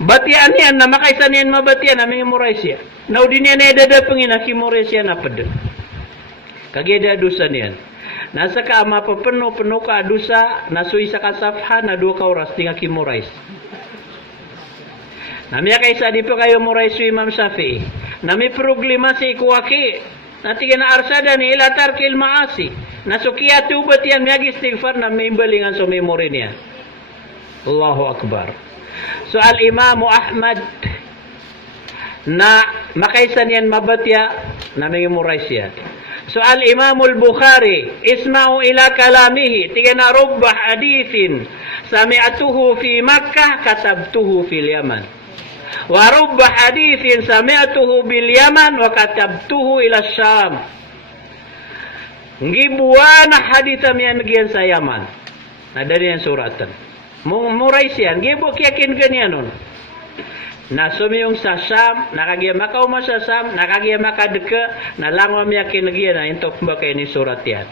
batian yan na makaisan yan mabatian na mga muray siya. Naudin yan na dadapangin na kimuray siya na pada. Kagyada adusan yan. Nasa ka mapapenuh ka adusa nasuisa ka safha na 2 ka oras tinga kimurais. Namiya kaysa di pa kayo murais su Imam Syafi'i. Nami problema si kuwaki. Natiga na arsada ni ilatar kil maasi. Nasukiya tubat yan miyag istighfar na may balingan sa memory niya. Allahu Akbar. So al-Imam Ahmad na makaisan yan mabatya na may murais yan. Soal Imam al-Bukhari, isma'u ila kalamihi, tigana rubba hadithin, sami'atuhu fi Makkah, katabtuhu fil Yaman. Wa rubba hadithin, sami'atuhu bil Yaman, wa katabtuhu ila Syam. Ngibuana haditha miyan gian sa Yaman. Na dari yan suratan. Muray siyan, gibu kiyakin ganyan nun. Na sumiyong sa Syam, nakagiyama ka uma sa Syam, nakagiyama ka deka, na langwa miyakin lagi na intok mbakay ni surat yan.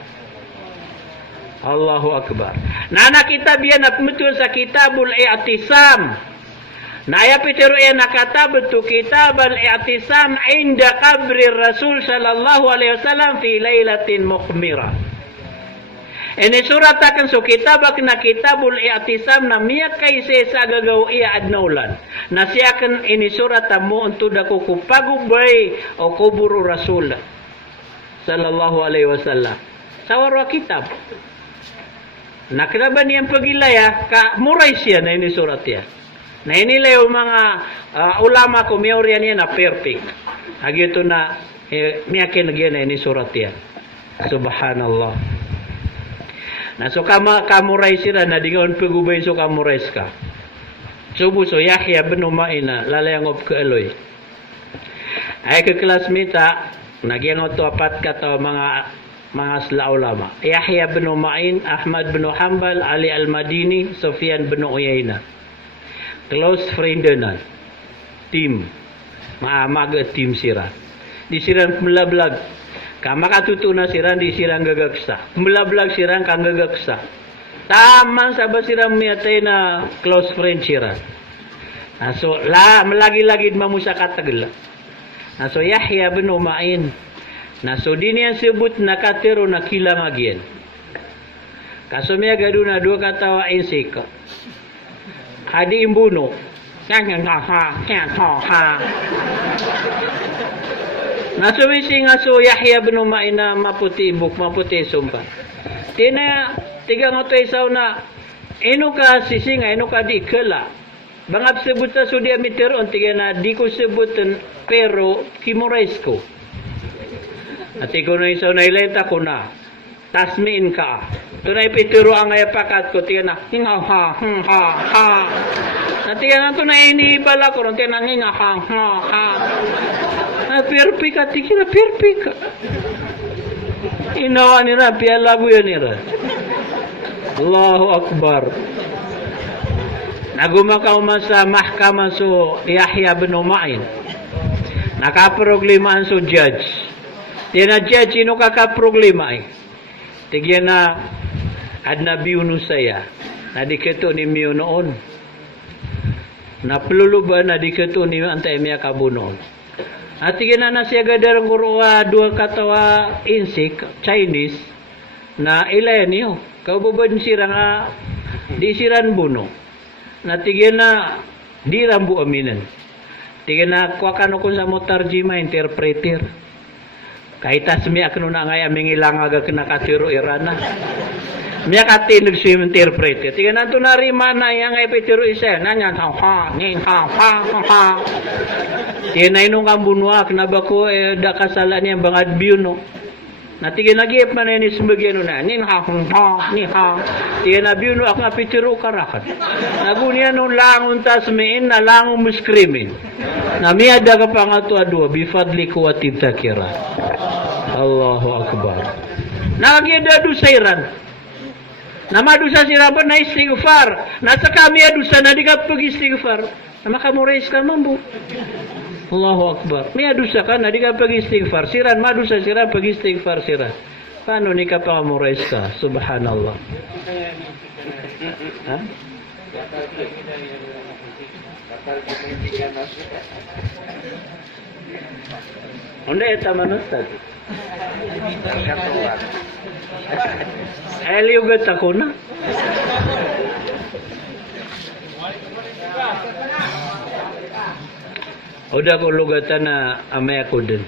Allahu Akbar. Na nakita biya na mutul sa kitabul i'tisam. Na aya pitero yan nakata betul kitab al-i'tisam inda qabri Rasul sallallahu alaihi wasallam fi lailatin mukhmirah. Ini surat akan so kitabak na kitabul i'tisam na miyak kay sa gagaw iya adnaulan. Na siya akan ini surat mo untuk dako kupagubay o kuburu Rasul sallallahu alaihi wasallam. Sawarwa kitab. Na kinaban niyang pagilaya ka muray siya na ini surat ya. Na inilay yung mga ulama ko miyorya niya na perfect. Agito na miyakin lagi na ini surat ya. Subhanallah. Na so kamuray sira na dingon pagubay so kamuray ka. Subo so Yahya bin Ma'in na lalayangop ka aloy. Ay ka klasmita, nagyangot to apat ka to mga sla ulama. Yahya bin Ma'in, Ahmad bin Hanbal, Ali al-Madini, Sufyan bin Uyayna. Close friend na. Team. Maamaga team sira. Di sirang melablag. Makatuto na sirang di sirang gagaksa. Melablag sirang kang gagaksa. Taman sa ba sirang miyatay na close friend sira. So, malagi-lagi mamusa katagla. So, Yahya bin Ma'in. So, di niya sebut na katero na kilang agyan. Kaso miya gado na dua katawa insik. Hadi imbuno. Nasumisi nga so Yahya bin Ma'in na maputi ibuk, maputi sumpa. Tiga nga to isaw na ino ka sisinga, ino ka di kala. Bangap sebut sa sudia miteron, tiga na di ko sebutan pero kimurais ko. At ikaw na isaw na ilenta ko na. Tasmiin ka. Tunay pituro ang ayapakat ko, tiga na ha. At tiga na to na inibala ko, tiga na ha. Perpi ka, tiga na perpi ka. Inawa nila, piyalago yan nila. Allahu Akbar. Nagumakaw man sa mahkamah so Yahya bin Ma'in. Nakaproglimaan so judge. Tina judge, ino kakaproglima eh. Tigyan na adnabiyo no saya. Nadiketo ni miyo noon. Napluluban nadiketo ni antay miya kabunoon. At tigyan na siya gadarang kuruwa dua katawa insik, Chinese, na ilayan niyo. Kaubabad sira nga di siran buno. Na tigyan na di rambu aminan. Tigyan na kwakano ko sa motarjima interpreter. Kahit asmi akno na ngay aming ilang aga kinakatiro irana. Miya katinog siya interpreter. Tigyan na ito narima na yang ay pitiro isa. Nanyan ha. Tigyan na inong kambunuak na bako da kasalan niya bangad biyo no. Natigyan nagip man ni sumagyan na ni ha. Tigyan na biyo no ako nga pitiro karakan. Nagunya no langon tasmiin na langon muskrimin. Na miya da ka pa nga to adwa bifadli kuwatid takira. Allahu Akbar. Nagyada dusairan. Nama dosa sirapan na istighfar. Nasa kami adusa na di ka pag-istighfar. Nama kamurais ka mambu. Allahu Akbar. May adusa ka na di ka pag-istighfar. Siran, madusa siran, pag-istighfar siran. Paano ni ka pa kamurais ka? Subhanallah. Ha? Onda eta manustad. Eliugat ako na. Udah ko lugatan na amay ako din.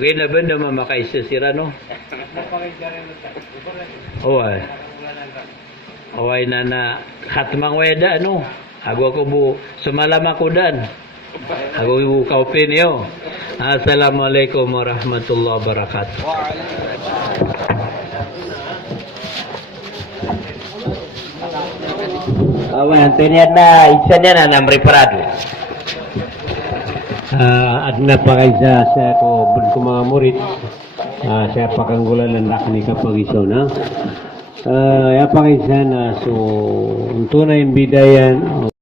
Gaya na ba na mamakaisa sira no? Away. Away na hatmang weda no? Ako bu semalam ako dan. Ako ibu kaupin yo. Assalamualaikum warahmatullahi wabarakatuh. Awan tunya na isanya na namri parado. Adna pakaisa saya ko bun ko mga murid. Saya pakanggulan landak ni kapag isaw na. Ya pakaisa na so untunay bidayan